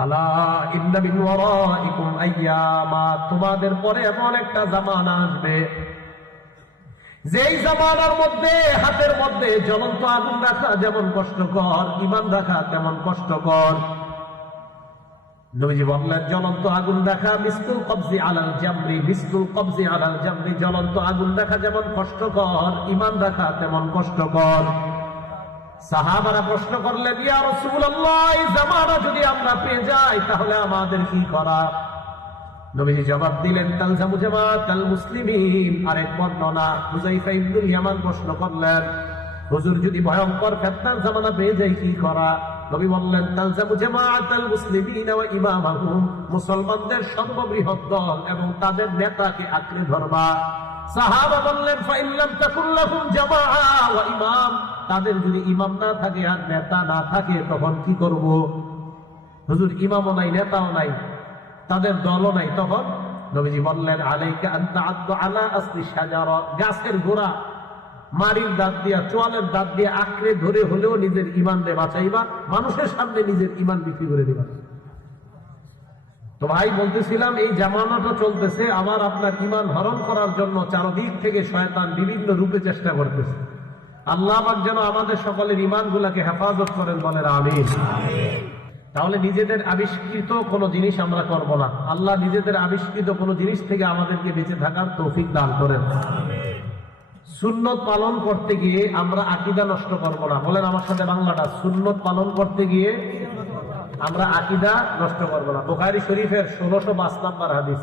আলা ইন্না মিন ওয়ারাইকুম আইয়ামা, তোমাদের পরে এমন একটা জামানা আসবে যেই জামানার মধ্যে হাতের মধ্যে জ্বলন্ত আগুন রাখা যেমন কষ্টকর, ঈমান রাখা তেমন কষ্টকর। নবীজি বললেন জ্বলন্ত আগুন রাখা মিসলুল কবজি আলাল জামরি, মিসলুল কবজি আলাল জামরি, জ্বলন্ত আগুন রাখা যেমন কষ্টকর, ঈমান রাখা তেমন কষ্টকর। সাহাবারা প্রশ্ন করলেন, ইয়া রাসূলুল্লাহ, এই জামানা যদি আমরা পেয়ে যাই তাহলে আমাদের কি করা? নবীজি জবাব দিলেন, তালজামু জামাআতাল মুসলিমিন। আরেক বর্ণনা, হুযায়ফা ইবনুল ইয়ামান প্রশ্ন করলেন, হুজুর যদি ভয়ঙ্কর ফিতনার জামানা পেয়ে যাই কি করা? নবী বললেন, তালজামু জামাআতাল মুসলিমিন ওয়া ইমামাহুম, মুসলমানদের সর্ববৃহৎ দল এবং তাদের নেতাকে আঁকড়ে ধরবা। সাহাবা বললেন, ফাইন লাম তাকুন লাহুম জামাআ ওয়া ইমাম, তাদের যদি ইমাম না থাকে আর নেতা না থাকে তখন কি করব? হুজুর ইমামও নাই, নেতাও নাই, তাদের দলও নাই, তখন নবীজি বললেন, আলাইকা আন তাআদ্দু আলা আসলি শাজারা, গাছের গোড়া মারির দাঁত দিয়া, চোয়ালের দাঁত দিয়ে আঁকড়ে ধরে হলেও নিজের ঈমানকে বাঁচাইবা, মানুষের সামনে নিজের ঈমান বিক্রি করে দিবা। তো ভাই বলতেছিলাম, এই জামানাটা চলতেছে, আবার আপনার ঈমান হরণ করার জন্য চারদিক থেকে শয়তান বিভিন্ন রূপে চেষ্টা করতেছে। আল্লাহ পাক যেন আমাদের সকলের ঈমানগুলোকে হেফাজত করেন, বলেন আমিন। তাহলে নিজেদের আবিষ্কৃত কোনো জিনিস আমরা করব না, আল্লাহ নিজেদের আবিষ্কৃত কোনো জিনিস থেকে আমাদেরকে বেঁচে থাকার তৌফিক দান করেন। সুন্নত পালন করতে গিয়ে আমরা আকীদা নষ্ট করব না, বলেন আমার সাথে বাংলাটা, সুন্নত পালন করতে গিয়ে আমরা আকীদা নষ্ট করব না। বুখারী শরীফের 1605 নম্বর হাদিস,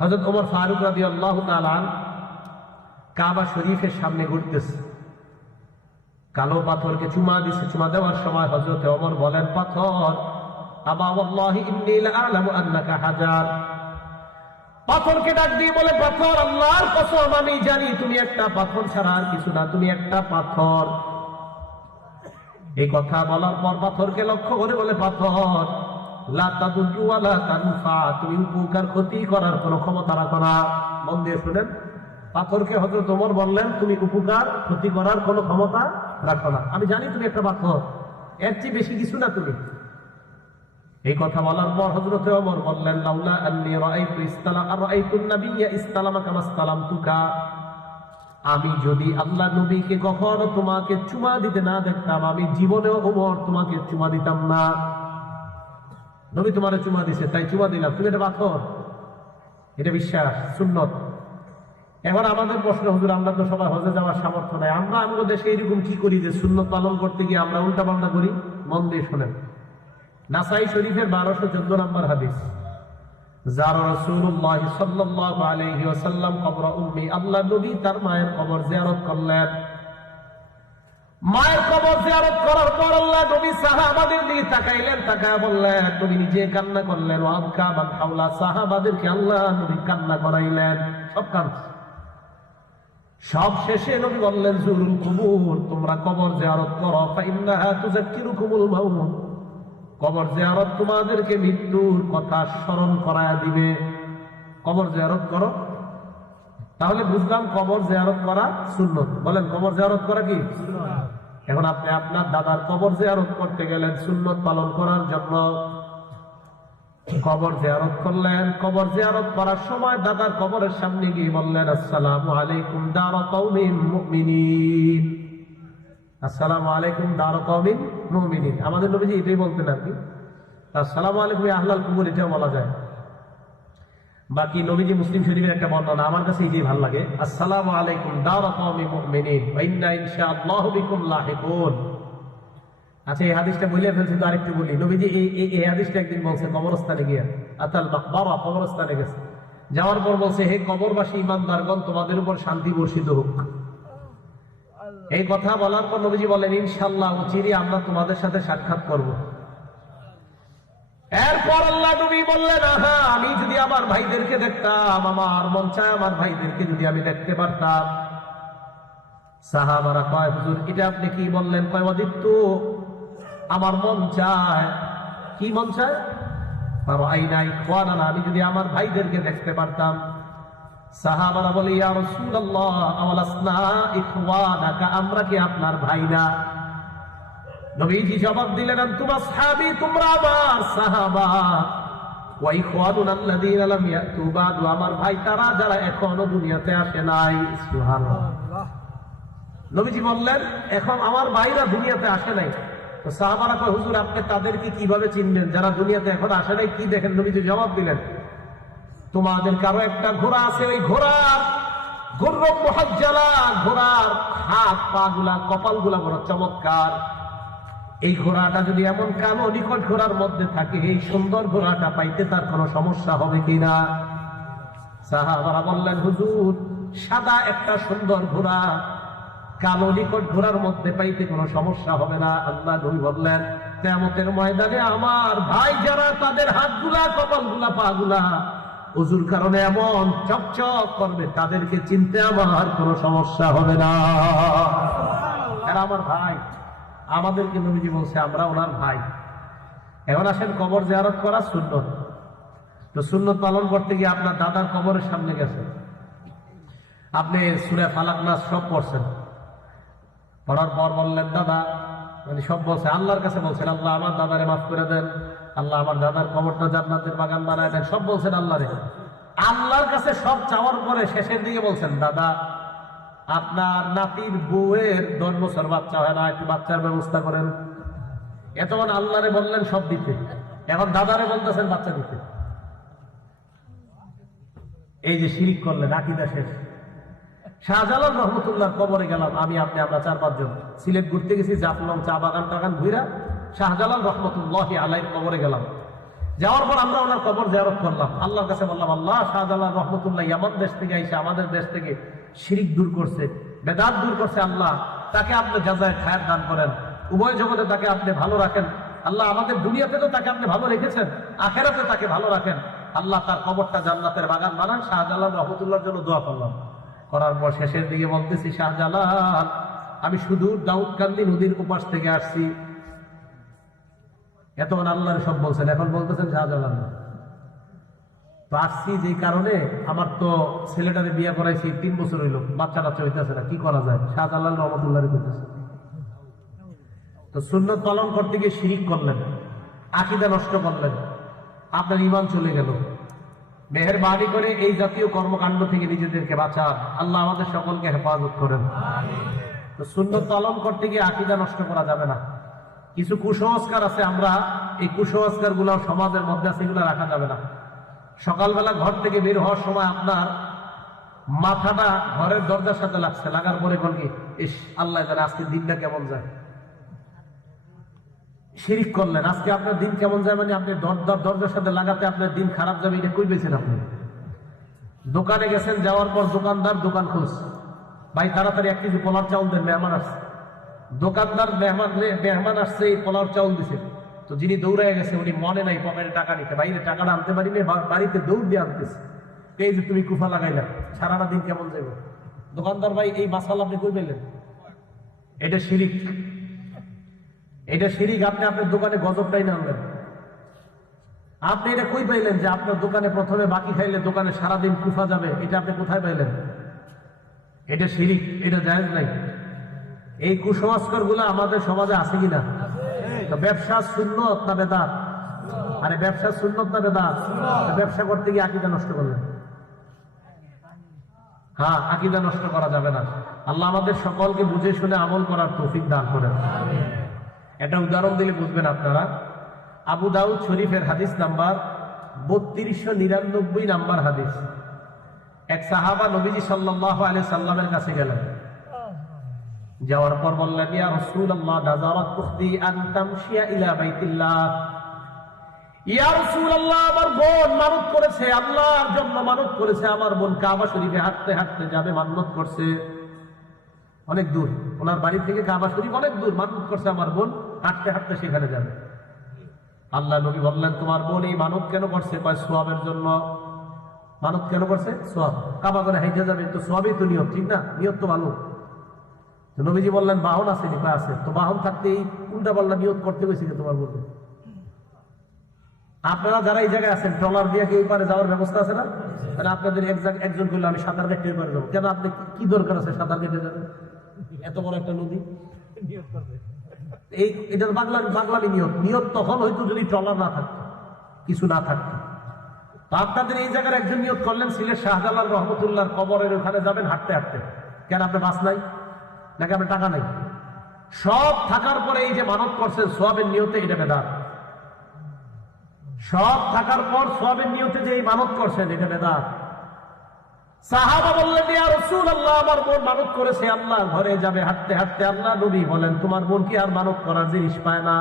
হযরত ওমর ফারুক রাদিয়াল্লাহু তাআলা কাবা শরীফের সামনে ঘুরতেছে, কালো পাথরকে চুমা দিচ্ছে। চুমা দেওয়ার সময় হযরত ওমর বলেন, পাথর, আবা ওয়াল্লাহি ইন্নী লাআলামু আন্নাকা হাজার। পাথরকে ডাক দিয়ে বলে, পাথর, আল্লাহর কসম আমি জানি তুমি একটা পাথর ছাড়া আর কিছু না, তুমি একটা পাথর। এই কথা বলার পর পাথরকে লক্ষ্য করে বলে, পাথর, লা তাদুররু ওয়া লা তানফা, তুমি উপকার ক্ষতি করার কোনো ক্ষমতা রাখো না। মন দিয়ে শুনেন, পাথরকে হযরত ওমর বললেন, তুমি উপকার ক্ষতি করার কোনো ক্ষমতা রাখো না, আমি জানি তুমি একটা পাথর, এর চেয়ে বেশি কিছু না তুমি। এই কথা বলার পর হযরত ওমর বললেন, লাউলা আন্নী রাআইতুন নাবিয়্যা ইসতালামা কামা ইসতালামতুকা, আমি যদি আল্লাহ নবীকে কখনো তোমাকে চুমা দিতে না দেখতাম, আমি জীবনেও ওমর তোমাকে চুমা দিতাম না। নবী তোমারে চুমা দিছে তাই চুমা দিলাম, তুমি এটা পাথর, এটা বিশ্বাস, সুন্নত। এখন আমাদের প্রশ্ন, হুজুর আমরা তো সবাই হজে যাওয়ার সামর্থ্য নাই, আমরা আমাদের দেশে এরকম কি করি যে সুন্নত পালন করতে গিয়ে আমরা উল্টা পাল্টা করি? মন দিয়ে শোনেন, নাসাই শরীফের 1214 নম্বর হাদিস, যারা রাসূলুল্লাহ সাল্লাল্লাহু আলাইহি ওয়াসাল্লাম কবর উম্মি, আল্লাহ নবী তার মায়ের কবর জিয়ারত করলেন। মায়ের কবর জিয়ারত করার পর আল্লাহ নবী সাহাবাদের দিকে তাকাইলেন, তাকায় বললেন, নবী নিজে কান্না করলেন, ওয়াবকা মান হাওলা, সাহাবাদেরকে আল্লাহ নবী কান্না করাইলেন, সব কাঁদছে। সব শেষে নবী বললেন, জুরুল কুবুর, তোমরা কবর জিয়ারত করো, ফাইন্নাহা তুযাক্কিরুকুমুল মাউত, কবর জিয়ারত তোমাদেরকে মৃত্যুর কথা স্মরণ করায়া দিবে। কবর জিয়ারত করো। তাহলে বুঝলাম কবর জিয়ারত করা সুন্নত, বলেন কবর জিয়ারত করা কি সুন্নাত। এখন আপনি আপনার দাদার কবর জিয়ারত করতে গেলেন সুন্নত পালন করার জন্য, কবর জিয়ারত করলেন। কবর জিয়ারত করার সময় দাদার কবরের সামনে গিয়ে বললেন, আসসালামু আলাইকুম দারা কওমিন মুমিনিন, আসসালামু আলাইকুম দারা কওমিন মুমিনিন। আমাদের নবীজি এটাই বলতেন আর কি, আসসালামু আলাইকুম আহলাল কুবুর, এটাও বলা যায়। বাকি নবীজি মুসলিম শরীফের একটা বর্ণনা আমার কাছে এটাই ভালো লাগে, আসসালামু আলাইকুম দারা কওমিন মুমিনিন ওয়া ইন্না ইনশাআল্লাহু বিকুম লাহিকুন। আচ্ছা, এই হাদিসটা বলে ফেলছি তো আরেকটু বলি। নবীজি এই হাদিসটা একদিন বলছে কবরস্থানে গিয়া, আতাল মাকবারা, কবরস্থানে গেছে, যাওয়ার পর বলছে, হে কবরবাসী ইমানদারগণ, তোমাদের উপর শান্তি বর্ষিত হোক। এই কথা বলার পর নবীজি বলেন, ইনশাআল্লাহ চিরই আমরা তোমাদের সাথে সাক্ষাৎ করব। এরপর আল্লাহ নবী বললেন, আহা, আমি যদি আমার ভাইদেরকে দেখতাম, আমার মন চায় আমার ভাইদেরকে যদি আমি দেখতে পারতাম। সাহাবারা কয়, হুজুর এটা আপনি কি বললেন? কয়, অদিত্য, আমার মন চায়। কি মন চায়? আমি যদি আমার ভাইদেরকে দেখতে পারতাম। সাহাবারা বলে, ইয়া রাসূলুল্লাহ, আওয়ালাসনা ইখওয়ানাকা, আমরা কি আপনার ভাই না? নবীজি জবাব দিলেন, আনতুম আসহাবী, তোমরা আমার সাহাবা, ওয়া ইখওয়ানুনা আল্লাযীনা লাম ইয়াতু বা'দু, আমার ভাই তারা যারা এখনো দুনিয়াতে আসে নাই। সুবহানাল্লাহ। নবীজি বললেন এখন আমার ভাইরা দুনিয়াতে আসে নাই। তো সাহাবারা কয়, হুজুর আপনি তাদেরকে কিভাবে চিনবেন যারা দুনিয়াতে এখন আসে নাই? কি দেখেন? নবীজি জবাব দিলেন, তোমাদের কারো একটা ঘোড়া আছে, ওই ঘোড়ার গুররুম মুহাজ্জালা, ঘোড়ার হাত পা গুলা কপাল গুলা বড় চমৎকার। এই ঘোড়াটা যদি এমন কালো নিকট ঘোড়ার মধ্যে থাকে, এই সুন্দর ঘোড়াটা পাইতে তার কোনো সমস্যা হবে কিনা? সাহাবারা বললেন, হুজুর সাদা একটা সুন্দর ঘোড়া কালো নিকট ঘোড়ার মধ্যে পাইতে কোনো সমস্যা হবে না। আল্লাহ নবী বললেন, কিয়ামতের ময়দানে আমার ভাই যারা তাদের হাতগুলা কপালগুলা পা গুলা ওযুর কারণে এমন চকচক করবে, তাদেরকে চিনতে আমার কোনো সমস্যা হবে না। এরা আমার ভাই, আমাদেরকে নবীজি বলছে আমরা ওনার ভাই। এখন আসেন কবর জিয়ারত করা সুন্নত। তো সুন্নত পালন করতে গিয়ে আপনার দাদার কবরের সামনে গেছেন, আপনি সূরা ফালাক নাস সব পড়ছেন, পড়ার পর বললেন দাদা, মানে সব বলছে, আল্লাহর কাছে বলছেন, আল্লাহ আমার দাদারে মাফ করে দেন, আল্লাহ আমার দাদার কবরটা জান্নাতের বাগান বানায় দেন, সব বলছেন আল্লাহরে। আল্লাহর কাছে সব চাওয়ার পরে শেষের দিকে বলছেন, দাদা আপনার নাতির বউয়ের 10 বছর বাচ্চা হয় না, একটু বাচ্চার ব্যবস্থা করেন। এতক্ষণ আল্লাহরে বললেন সব দিতে, এখন দাদারে বলতেছেন বাচ্চা দিতে। এই যে শিরিক করলেন, আকীদা শেষ। শাহজালাল রহমতুল্লাহর কবরে গেলাম আমি, আপনি, আমরা 4-5 জন সিলেট ঘুরতে গেছি, জাফলং চা বাগান টাগান ঘুরা শাহজালাল রহমতুল্লাহি আলাইহির কবরে গেলাম। যাওয়ার পর আমরা ওনার কবর জিয়ারত করলাম, আল্লাহর কাছে বললাম, আল্লাহ শাহজালাল রহমতুল্লাহ ইয়ামান দেশ থেকে এসে আমাদের দেশ থেকে শিরিক দূর করছে, বেদাত দূর করছে, আল্লাহ তাকে আপনি জাযায়ে খায়ের দান করেন, উভয় জগতে তাকে আপনি ভালো রাখেন, আল্লাহ আমাদের দুনিয়াতে তো তাকে আপনি ভালো রেখেছেন, আখিরাতে তাকে ভালো রাখেন, আল্লাহ তার কবরটা জান্নাতের বাগান বানান। শাহজালাল রহমতুল্লাহর জন্য দোয়া করলাম। করার পর শেষের দিকে বলতেছি, শাহজালাল আমি শুধু দাউদকান্দি নদীর উপাস থেকে আসছি। এতক্ষণ আল্লাহর সব বলছেন, এখন বলতেছেন শাহজালাল না। তো আসছি যে কারণে, আমার তো ছেলেটারে বিয়ে করাইছি 3 বছর হইল, বাচ্চা কাচ্চা হইতেছে না, কি করা যায়? শাহজালাল রহমতুল্লাহর করতেছে। তো সুন্নত পালন করতে গিয়ে শিরিক করলেন, আকীদা নষ্ট করলেন, আপনার ঈমান চলে গেল। মেহেরবানি করে এই জাতীয় কর্মকাণ্ড থেকে নিজেদেরকে বাঁচান, আল্লাহ আমাদের সকলকে হেফাজত করেন। তো সুন্নত পালন করতে গিয়ে আকীদা নষ্ট করা যাবে না। কিছু কুসংস্কার আছে, আমরা এই কুসংস্কার গুলো সমাজের মধ্যে আছে, এগুলো রাখা যাবে না। সকালবেলা ঘর থেকে বের হওয়ার সময় আপনার মাথাটা ঘরের দরজার সাথে লাগছে, লাগার পরে কোন কি, ইস আল্লাহ জানে আজকে দিনটা কেমন যায়। শিরিক করলেন, আজকে আপনার দিন কেমন যায় মানে আপনি দরজার সাথে লাগাতে আপনার দিন খারাপ যাবে, এটা কই পেয়েছেন আপনি? দোকানে গেছেন, যাওয়ার পর দোকানদার দোকান খুলছে, ভাই তাড়াতাড়ি 1 কেজি পোলার চাউল দেন, মেহমান আসছে। দোকানদার মেহমান আসছে, এই পোলার চাউল দিছে। তো যিনি দৌড়ায় গেছে উনি মনে নাই পকেটে টাকা নিতে, বাইরে টাকাটা আনতে পারিনি, বাড়িতে দৌড় দিয়ে আনতেছে। এই যে তুমি কুফা লাগাইলাম, সারাটা দিন কেমন যাবে? দোকানদার ভাই এই মাসাল আপনি কই পেলেন? এটা শিরিক, এটা শিরিক। আপনি আপনার দোকানে গজবটাই নামলেন, আপনি এটা কই পাইলেন যে আপনার দোকানে প্রথমে বাকি খাইলে দোকানে সারাদিন কুফা যাবে? এটা আপনি কোথায় পাইলেন? এটা শিরিক, এটা জায়েজ নাই। এই কুসংস্কার গুলো আমাদের সমাজে আছে কিনা? তো ব্যবসা সুন্নত না বেদাত? আরে ব্যবসা সুন্নত না বেদাত? ব্যবসা করতে গিয়ে আকীদা নষ্ট করলেন। হ্যাঁ, আকীদা নষ্ট করা যাবে না। আল্লাহ আমাদের সকলকে বুঝে শুনে আমল করার তৌফিক দান করেন। একটা উদাহরণ দিলে বুঝবেন আপনারা। আবু দাউদ শরীফের হাদিস নাম্বার 3299 নাম্বার হাদিস। এক সাহাবা নবীজি সাল্লাল্লাহু আলাইহি সাল্লামের কাছে গেলেন, যাওয়ার পর বললেন, ইয়া রাসূলুল্লাহ নাযারাত উখতি আন তামশিয়া ইলা বাইতিল্লাহ। ইয়া রাসূলুল্লাহ আমার বোন মানত করেছে, আল্লাহর জন্য মানত করেছে, আমার বোন কাবা শরীফে হাঁটতে হাঁটতে যাবে, মান্নত করছে অনেক দূর, ওনার বাড়ি থেকে কাবা শরীফ অনেক দূর, মানত করছে আমার বোন হাঁটতে হাঁটতে সেখানে যাবে। আল্লাহ নবী বললেন, তোমার বোন এই মানত কেন করছে? কয় সওয়াবের জন্য। মানত কেন করছে? সওয়াব। কাবা করে হাইটে যাবে তো সওয়াবই তো নিয়ত, ঠিক না? নিয়ত তো ভালো। তো নবীজি বললেন, বাহন আছে নি? আছে। তো বাহন থাকতে এই উল্টা পাল্টা নিয়ত করতে গেছি তোমার বোন? আপনারা যারা এই জায়গায় আছেন, ট্রলার দিয়ে কি এই পারে যাওয়ার ব্যবস্থা আছে না? মানে আপনাদের একজন করলে আমি সাঁতার কেটে পারে যাবো, কেন? আপনি কি দরকার আছে সাঁতার কেটে যাবেন? এত বড় একটা নদী। এটা বাংলামি নিয়ত তখন হয়তো যদি ট্রলার না থাকতো, কিছু না থাকতো। তো আপনাদের এই জায়গার একজন নিয়ত করলেন সিলেট শাহজালাল রহমতুল্লাহর কবরের ওখানে যাবেন হাঁটতে হাঁটতে। কেন আপনার বাস নাই নাকি আপনার টাকা নাই? সব থাকার পরে এই যে মানত করছেন সোয়াবের নিয়তে, এটা বেদাত। সব থাকার পর সোয়াবের নিয়তে যে এই মানত করছেন, এটা বেদাত। সাহাবা বললেন ইয়া রাসূলুল্লাহ, আমার বোন মানত করেছে আল্লাহ ঘরে যাবে হাঁটতে হাঁটতে। আল্লাহ নবী বলেন তোমার বোন কি আর মানত করার জিনিস পায় না?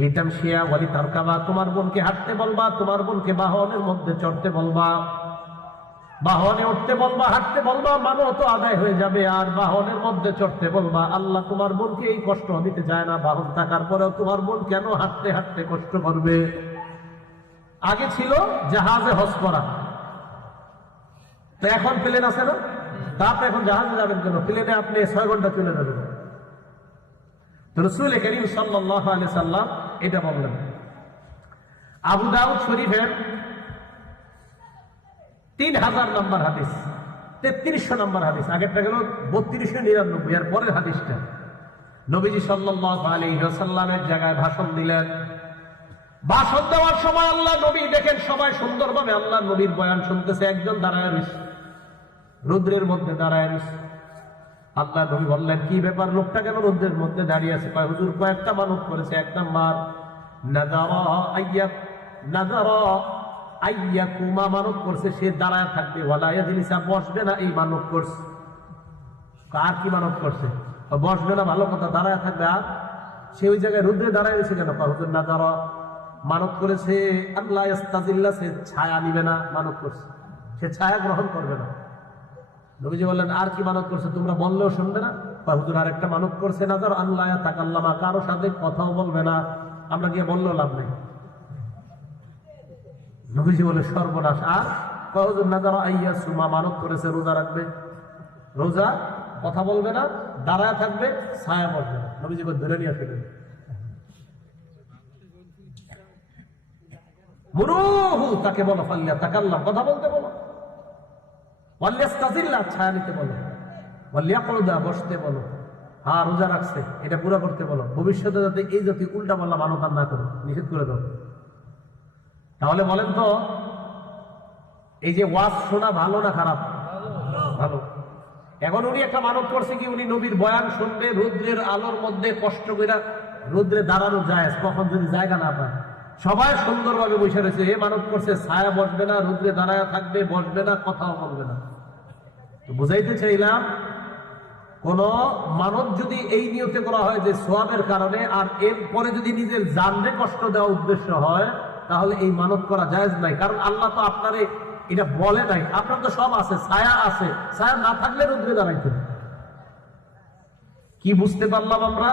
লিতামশিয়া ওয়া লিতারকাবা, তোমার বোনকে হাঁটতে বলবা, তোমার বোনকে বাহনের মধ্যে চড়তে বলবা, বাহনে উঠতে বলবা, হাঁটতে বলবা, মানত আদায় হয়ে যাবে। আর বাহনের মধ্যে চড়তে বলবা। আল্লাহ তোমার বোনকে এই কষ্ট দিতে চায় না। বাহন থাকার পরেও তোমার বোন কেন হাঁটতে হাঁটতে কষ্ট করবে? আগে ছিল জাহাজে হজ করা, তো এখন প্লেন আছে না, তা আপনি এখন জাহাজে যাবেন কেন? প্লেনে আপনি 6 ঘন্টা চলে যাবেন। তো রাসূল করিম সাল্লাল্লাহু আলাইহি সাল্লাম এটা বললেন। আবু দাউদ শরীফের 3000 নম্বর হাদিস, 3300 নম্বর হাদিস। আগেরটা গেল 3299, এর পরের হাদিসটা নবীজি সাল্লাল্লাহু আলাইহি ওয়াসাল্লামের জায়গায় ভাষণ দিলেন। ভাষণ দেওয়ার সময় আল্লাহ নবী দেখেন সবাই সুন্দরভাবে আল্লাহ নবীর বয়ান শুনতেছে, একজন দাঁড়ায় রয়েছে, রৌদ্রের মধ্যে দাঁড়ায় রয়েছে। আল্লাহ নবী বললেন কি ব্যাপার, লোকটা কেন রৌদ্রের মধ্যে দাঁড়িয়ে আছে? কয় হুজুর কয়েকটা মানত করেছে। 1 নাম্বার নাযারা আইয়াকুমা, মানত করছে সে দাঁড়ায় থাকবে, ওয়ালা ইয়াজলিসা, বসবে না, এই মানত করছে। আর কি মানত করছে? বসবে না, ভালো কথা, দাঁড়ায় থাকবে। আর সে ওই জায়গায় রৌদ্রে দাঁড়ায় রয়েছে কেন? কয় হুজুর নাযারা, মানত করেছে আল্লাহ ইস্তাজিল্লা, সে ছায়া নিবে না, মানত করছে, সে ছায়া গ্রহণ করবে না। নবীজি বললেন আর কি মানত করছে? তোমরা বললেও শুনবে না। হুজুর আরেকটা মানত করছে নাযার আল্লাহ তাকাল্লামা, কারো সাথে কথাও বলবে না। আমরা গিয়ে বললেও লাভ নেই। নবীজি বলে সর্বনাশ। আর হুজুর নাযার আইয়াসুমা, মানত করেছে রোজা রাখবে, রোজা, কথা বলবে না, দাঁড়ায় থাকবে, ছায়া পড়বে না। নবীজি ধরে নিয়ে ফেলবেন। মুরুহু, তাকে বলো ফাল্লিয়া তাকাল্লাম, কথা বলতে বলো, ওয়ালিয়াস্তাজিল্লা, ছায়া নিতে বলো, ওয়ালিয়াকুদা, বসতে বলো। হ্যাঁ রোজা রাখছে, এটা পুরো করতে বলো। ভবিষ্যতে যাতে এই জাতি উল্টা পাল্লা মানত না করো, নিষেধ করে দাও। তাহলে বলেন তো এই যে ওয়াজ শোনা ভালো না খারাপ? ভালো। এখন উনি একটা মানত করছে কি, উনি নবীর বয়ান শুনবে, রৌদ্রের আলোর মধ্যে কষ্ট করে রৌদ্রে দাঁড়ানো যায়, কখন যদি জায়গা না পায়। সবাই সুন্দরভাবে বসে রয়েছে, এ মানত করছে ছায়া বসবে না, রৌদ্রে দাঁড়ায় থাকবে, বসবে না, কথাও বলবে না। তো বুঝাইতে চাইলাম কোন মানত যদি এই নিয়তে করা হয় যে সোয়াবের কারণে, আর এরপরে যদি নিজের জানরে কষ্ট দেওয়া উদ্দেশ্য হয়, তাহলে এই মানত করা জায়েজ নাই। কারণ আল্লাহ তো আপনারে এটা বলে নাই, আপনার তো সব আছে, ছায়া আছে, ছায়া না থাকলে রৌদ্রে দাঁড়াইতেন। কি বুঝতে পারলাম আমরা?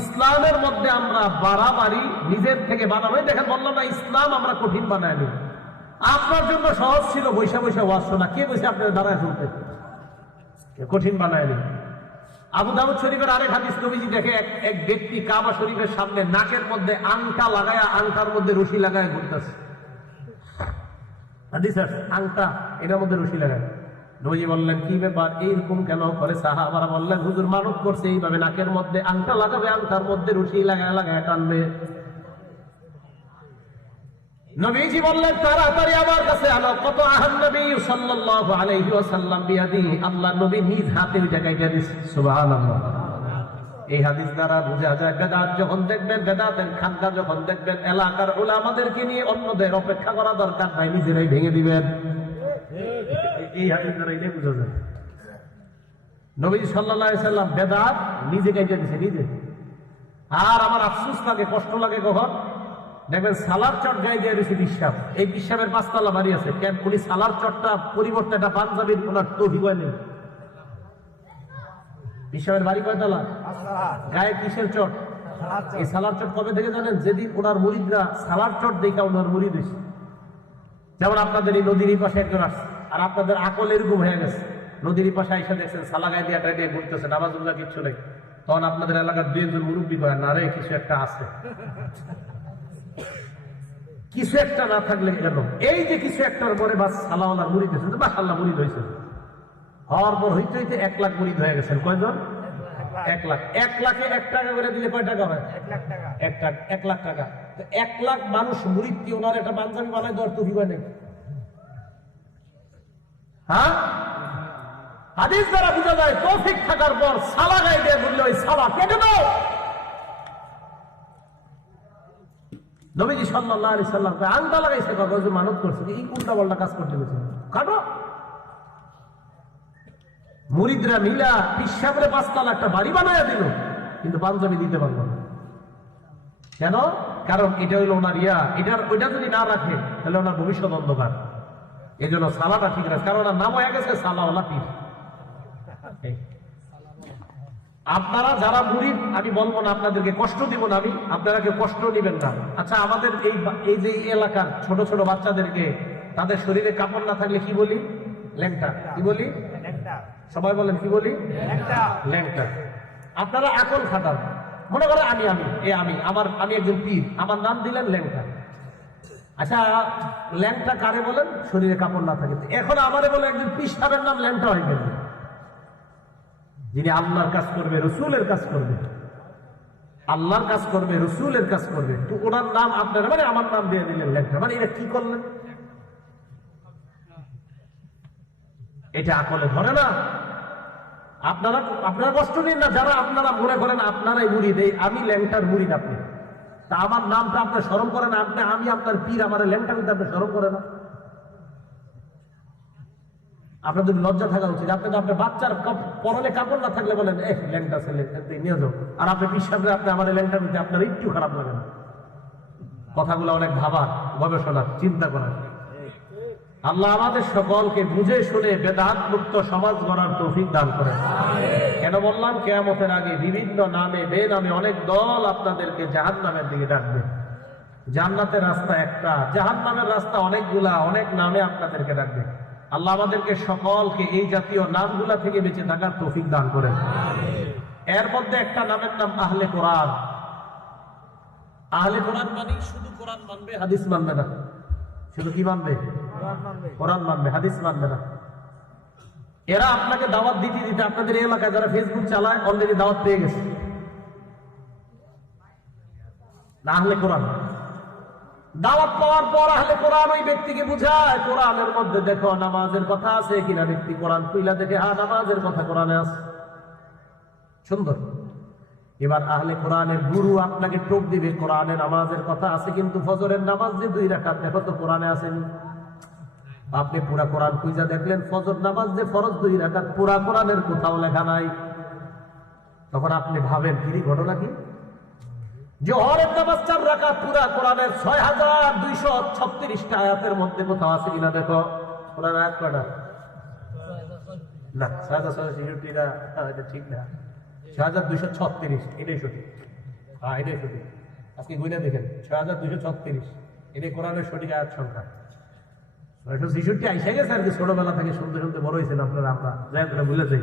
ইসলামের মধ্যে আমরা বাড়াবাড়ি নিজের থেকে বানাবো। দেখেন বললাম না, ইসলাম আমরা কঠিন বানাইনি। আপনার জন্য সহজ ছিল বৈশা বৈশা ওয়াজ শোনা, কে বসে আপনার দাঁড়ায় শুনতে? কঠিন বানায়নি। আবু দাউদ শরীফের আরেক হাদিস, নবীজি দেখে এক ব্যক্তি কাবা শরীফের সামনে নাকের মধ্যে আংটা লাগায়া, আংটার মধ্যে রশি লাগায় ঘুরতেছে। হাদিস আছে, আংটা, এটার মধ্যে রশি লাগায়। নবীজি বললেন কি ব্যাপার, এইরকম কেন করে? সাহাবারা বললেন হুজুর মানত করছে এইভাবে নাকের মধ্যে আংটা লাগাবে, আংটার মধ্যে রশি লাগায় লাগায় টানবে। নবীজি বললেন তাড়াতাড়ি আমার কাছে আনো। কত আহান নবী সাল্লাল্লাহু আলাইহি ওয়াসাল্লাম বিয়াদি, আল্লাহ নবী নিজ হাতে ওই জায়গায় দিয়েছে। সুবহানাল্লাহ। এই হাদিস দ্বারা বোঝা যায় বেদাত যখন দেখবেন, বেদাতের খানকা যখন দেখবেন, এলাকার উলামাদেরকে নিয়ে অন্যদের অপেক্ষা করা দরকার নাই, নিজেরাই ভেঙে দিবেন। এই হাদিস দ্বারা এটাই বোঝা যায়। নবীজি সাল্লাল্লাহু আলাইহি ওয়াসাল্লাম বেদাত নিজে গাইতে দিয়েছে, নিজে। আর আমার আফসোস লাগে, কষ্ট লাগে কখন দেখবেন সালার চট গায়ে দিয়ে রয়েছে বিশ্বাস। এই বিশ্বাসের 5 তলা বাড়ি আছে, কেন উনি সালার চটটা পরিবর্তে একটা পাঞ্জাবির ওনার তৌফিক হয় নেই। বিশ্বাসের বাড়ি কয় তলা? গায়ে কিসের চট? এই সালার চট কবে থেকে জানেন? যেদিন ওনার মুরিদরা সালার চট দেখা ওনার মুরিদ হয়েছে। যেমন আপনাদের এই নদীর পাশে একজন আসছে, আর আপনাদের আকল এরকম হয়ে গেছে, নদীর পাশে এসে দেখছেন সালা গায়ে দিয়ে টাই দিয়ে ঘুরতেছে, নামাজুল্লাহ কিচ্ছু নেই। তখন আপনাদের এলাকার 2 জন মুরব্বী কয় না রে কিছু একটা আছে। কিছু একটা না থাকলে কেন? এই যে কিছু একটার পরে বাস সালাওয়ালা মুরিদ হয়েছেন, বাস আল্লাহ মুরিদ হয়েছে। হওয়ার পর হইতে হইতে 1 লাখ মুরিদ হয়ে গেছেন। কয়জন? 1 লাখ। 1 লাখে 1 টাকা করে দিলে কয় টাকা হয়? 1 লাখ টাকা। 1 লাখ মানুষ মুরিদ কি ওনার একটা পাঞ্জাবি বানায় দেওয়ার তৌফিক হয় নাকি? হ্যাঁ, হাদিস দ্বারা বোঝা যায় তৌফিক থাকার পর সালা গায়ে দিয়ে বললে ওই সালা কেটে দাও। নবীজি সাল্লাল্লাহু আলাইহি সাল্লাম আংটা লাগাইছে, কথা যে মানত করছে এই উল্টা পাল্টা কাজ করতে গেছে, কাটো। মুরিদরা মিলা পিসাবরে 5 তলা একটা বাড়ি বানায় দিল, কিন্তু পাঞ্জাবি দিতে পারল না। কেন? কারণ এটা হইল ওনার ওইটা যদি না রাখে তাহলে ওনার ভবিষ্যৎ অন্ধকার। এই জন্য সালাটা ঠিক আছে, কারণ ওনার নাম হয়ে গেছে সালাওয়ালা পীর। আপনারা যারা মুরিদ, আমি বলবো না আপনাদেরকে কষ্ট দিব না, আপনারা কেউ কষ্ট দিবেন না। আচ্ছা, আমাদের এই যে এলাকার ছোট ছোট বাচ্চাদেরকে তাদের শরীরে কাপড় না থাকলে কি বলি? ল্যাংটা। কি বলি? সবাই বলেন কি বলি? ল্যাংটা। আপনারা আকল খাটান, মনে করেন আমি একজন পীর, আমার নাম দিলেন ল্যাংটা। আচ্ছা, ল্যাংটা কারে বলেন? শরীরে কাপড় না থাকে। এখন আমারে বলে একজন পীর সাহেবের নাম ল্যাংটা হয়ে গেল, যিনি আল্লাহর কাজ করবে, রসুলের কাজ করবে, আল্লাহর কাজ করবে, রসুলের কাজ করবে, তো ওনার নাম আপনার মানে আমার নাম দিয়ে দিলেন ল্যাংটা, মানে এটা কি করলেন? এটা আকলে ধরে না। আপনারা কষ্ট নিন না, যারা আপনারা মনে করেন আপনারাই মুরিদ, আমি ল্যাংটার মুরিদ, আপনি তা আমার নামটা আপনার স্মরণ করেন, আমি আপনার পীর, আমার ল্যাংটা কিন্তু আপনি স্মরণ করে না। আপনাদের লজ্জা থাকা উচিত। আপনি তো আপনার বাচ্চার পরনে কাপড় না থাকলে বলেন ল্যাংটা ছেলে নিয়ে যাও, আর আপনি বিশ্বাসে আপনি আমার ল্যাংটা নিতে আপনার একটু খারাপ লাগে না? কথাগুলো অনেক ভাবার, গবেষণা, চিন্তা করার। আল্লাহ আমাদের সকলকে বুঝে শুনে বেদাত মুক্ত সমাজ গড়ার তৌফিক দান করেন। কেন বললাম? কিয়ামতের আগে বিভিন্ন নামে বেনামে অনেক দল আপনাদেরকে জাহান্নামের দিকে ডাকবে। জান্নাতের রাস্তা একটা, জাহান্নামের রাস্তা অনেকগুলা, অনেক নামে আপনাদেরকে ডাকবে। আল্লাহ আমাদেরকে সকলকে এই জাতীয় নামগুলা থেকে বেঁচে থাকার তৌফিক দান করেন। এর মধ্যে একটা নামের নাম আহলে কোরআন। আহলে কোরআন মানে শুধু কোরআন মানবে, হাদিস মানবে না। শুধু কি মানবে? কোরআন মানবে, হাদিস মানবে না। এরা আপনাকে দাওয়াত দিতে দিতে আপনাদের এলাকায় যারা ফেসবুক চালায় অলরেডি দাওয়াত পেয়ে গেছে। না আহলে কোরআন দাওয়াত পাওয়ার পর আহলে কোরআন ওই ব্যক্তিকে বুঝায় কোরআনের মধ্যে দেখো নামাজের কথা আছে কিনা। ব্যক্তি কোরআন খুইলা দেখে হ্যাঁ নামাজের কথা কোরআনে আছে, সুন্দর। এবার আহলে কোরআনের গুরু আপনাকে টোপ দিবে, কোরআনে নামাজের কথা আছে কিন্তু ফজরের নামাজ যে 2 রাকাত দেখো তো কোরআনে আসেনি। আপনি পুরা কোরআন খুঁজা দেখলেন ফজর নামাজ যে ফরজ 2 রাকাত পুরা কোরআনের কোথাও লেখা নাই। তখন আপনি ভাবেন কি ঘটনা কি? জোহরের নামাজ 4 রাকাত পুরা কোরআনের 6236টা আয়াতের মধ্যে কোথাও আছে কিনা দেখো। কোরআন আয়াত কয়টা? না 6266টা, এটা ঠিক না। 6236 এটাই সঠিক। হ্যাঁ এটাই সঠিক। আজকে গুণে দেখেন 6236 এটাই কোরআনের সঠিক আয়াত সংখ্যা। 666 আইসা গেছে আর কি, ছোটবেলা থেকে শুনতে শুনতে বড় হয়েছেন আপনারা, আমরা যাই করে ভুলে যাই।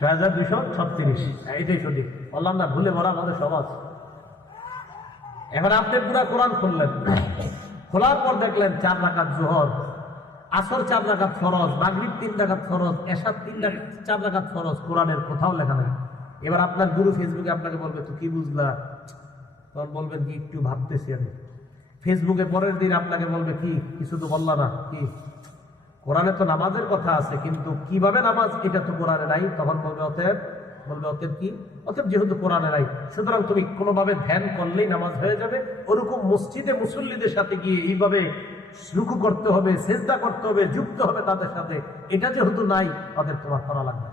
6236 এটাই সঠিক। বললাম না ভুলে ভরা আমাদের সমাজ। এখন আপনি পুরা কোরআন খুললেন, খোলার পর দেখলেন 4 রাকাত জোহর, আসর 4 রাকাত ফরজ, মাগরিব 3 রাকাত ফরজ, এশা 4 রাকাত ফরজ, কোরআনের কোথাও লেখা নেই। এবার আপনার গুরু ফেসবুকে আপনাকে বলবে তো কি বুঝলা, তখন বলবেন কি একটু ভাবতেছি আমি। ফেসবুকে পরের দিন আপনাকে বলবে কি কিছু তো বললা না, কি কোরআনে তো নামাজের কথা আছে কিন্তু কিভাবে নামাজ এটা তো কোরআনে নাই। তখন বলবে অতএব কি, অতএব যেহেতু কোরআনে নাই সুতরাং তুমি কোনোভাবে ধ্যান করলেই নামাজ হয়ে যাবে। ওরকম মসজিদে মুসল্লিদের সাথে গিয়ে এইভাবে রুকু করতে হবে, সেজদা করতে হবে, যুক্ত হবে তাদের সাথে, এটা যেহেতু নাই তাদের তোমার করা লাগবে।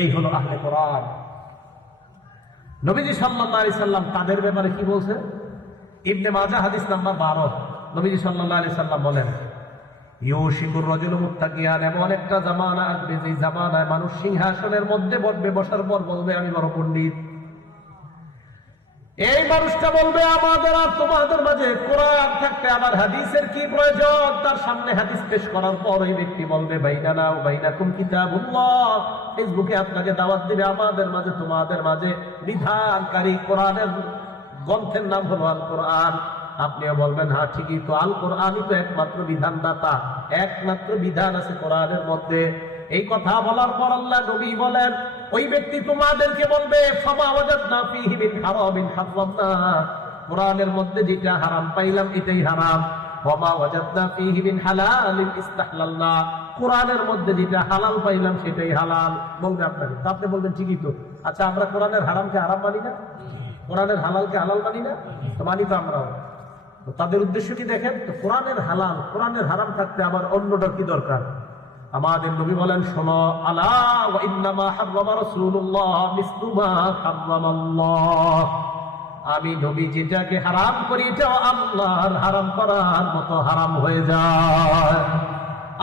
এই হলো আহলে কোরআন। নবীজি সাল্লাল্লাহু আলাইহি সাল্লাম তাদের ব্যাপারে কি বলছে? ইবনে মাজাহ হাদিস নাম্বার 12, নবীজি সাল্লাল্লাহু আলাইহি সাল্লাম বলেন ইউশিকুর রাজুলু মুত্তাকিয়ান, এমন একটা জামানা আসবে যে জামানায় মানুষ সিংহাসনের মধ্যে বসবে, বসার পর বলবে আমি বড় পণ্ডিত। এই মানুষটা বলবে আমাদের আর তোমাদের মাঝে কোরআন থাকতে আমার হাদিসের কি প্রয়োজন? তার সামনে হাদিস পেশ করার পর ওই ব্যক্তি বলবে বাইনানা ওয়া বাইনাকুম কিতাবুল্লাহ, ফেসবুকে আপনাকে দাওয়াত দিবে আমাদের মাঝে তোমাদের মাঝে বিধানকারী কোরআনের গ্রন্থের নাম হলো আল কোরআন। আপনিও বলবেন হ্যাঁ ঠিকই তো, আল কোরআনই তো একমাত্র বিধানদাতা, একমাত্র বিধান আছে কোরআনের মধ্যে। এই কথা বলার পর আল্লাহ নবী বলেন ওই ব্যক্তি তোমাদেরকে বলবে ফামা ওয়াজাদনা ফীহি মিন হারামিন হারামনা, কোরআনের মধ্যে যেটা হারাম পাইলাম এটাই হারাম, ওয়ামা ওয়াজাদনা ফীহি মিন হালালিন ইস্তাহলালনা, কোরআনের মধ্যে যেটা হালাল পাইলাম সেটাই হালাল বলবে আপনাকে। আপনি বলবেন ঠিকই তো, আচ্ছা আমরা কোরআনের হারামকে হারাম মানি না, কোরআনের হালালকে হালাল মানি না, তো মানি তো আমরাও। তাদের উদ্দেশ্য কি দেখেন, তো কোরআনের হালাল কোরআনের হারাম থাকতে আবার অন্যটার কি দরকার? আমাদের নবী বলেন শোনো, আলা ওয়া ইন্নামা হাররামা রাসূলুল্লাহ মিসলু মা হাররামাল্লাহ, আমি নবী যেটাকে হারাম করি এটাও আল্লাহর হারাম করার মতো হারাম হয়ে যায়।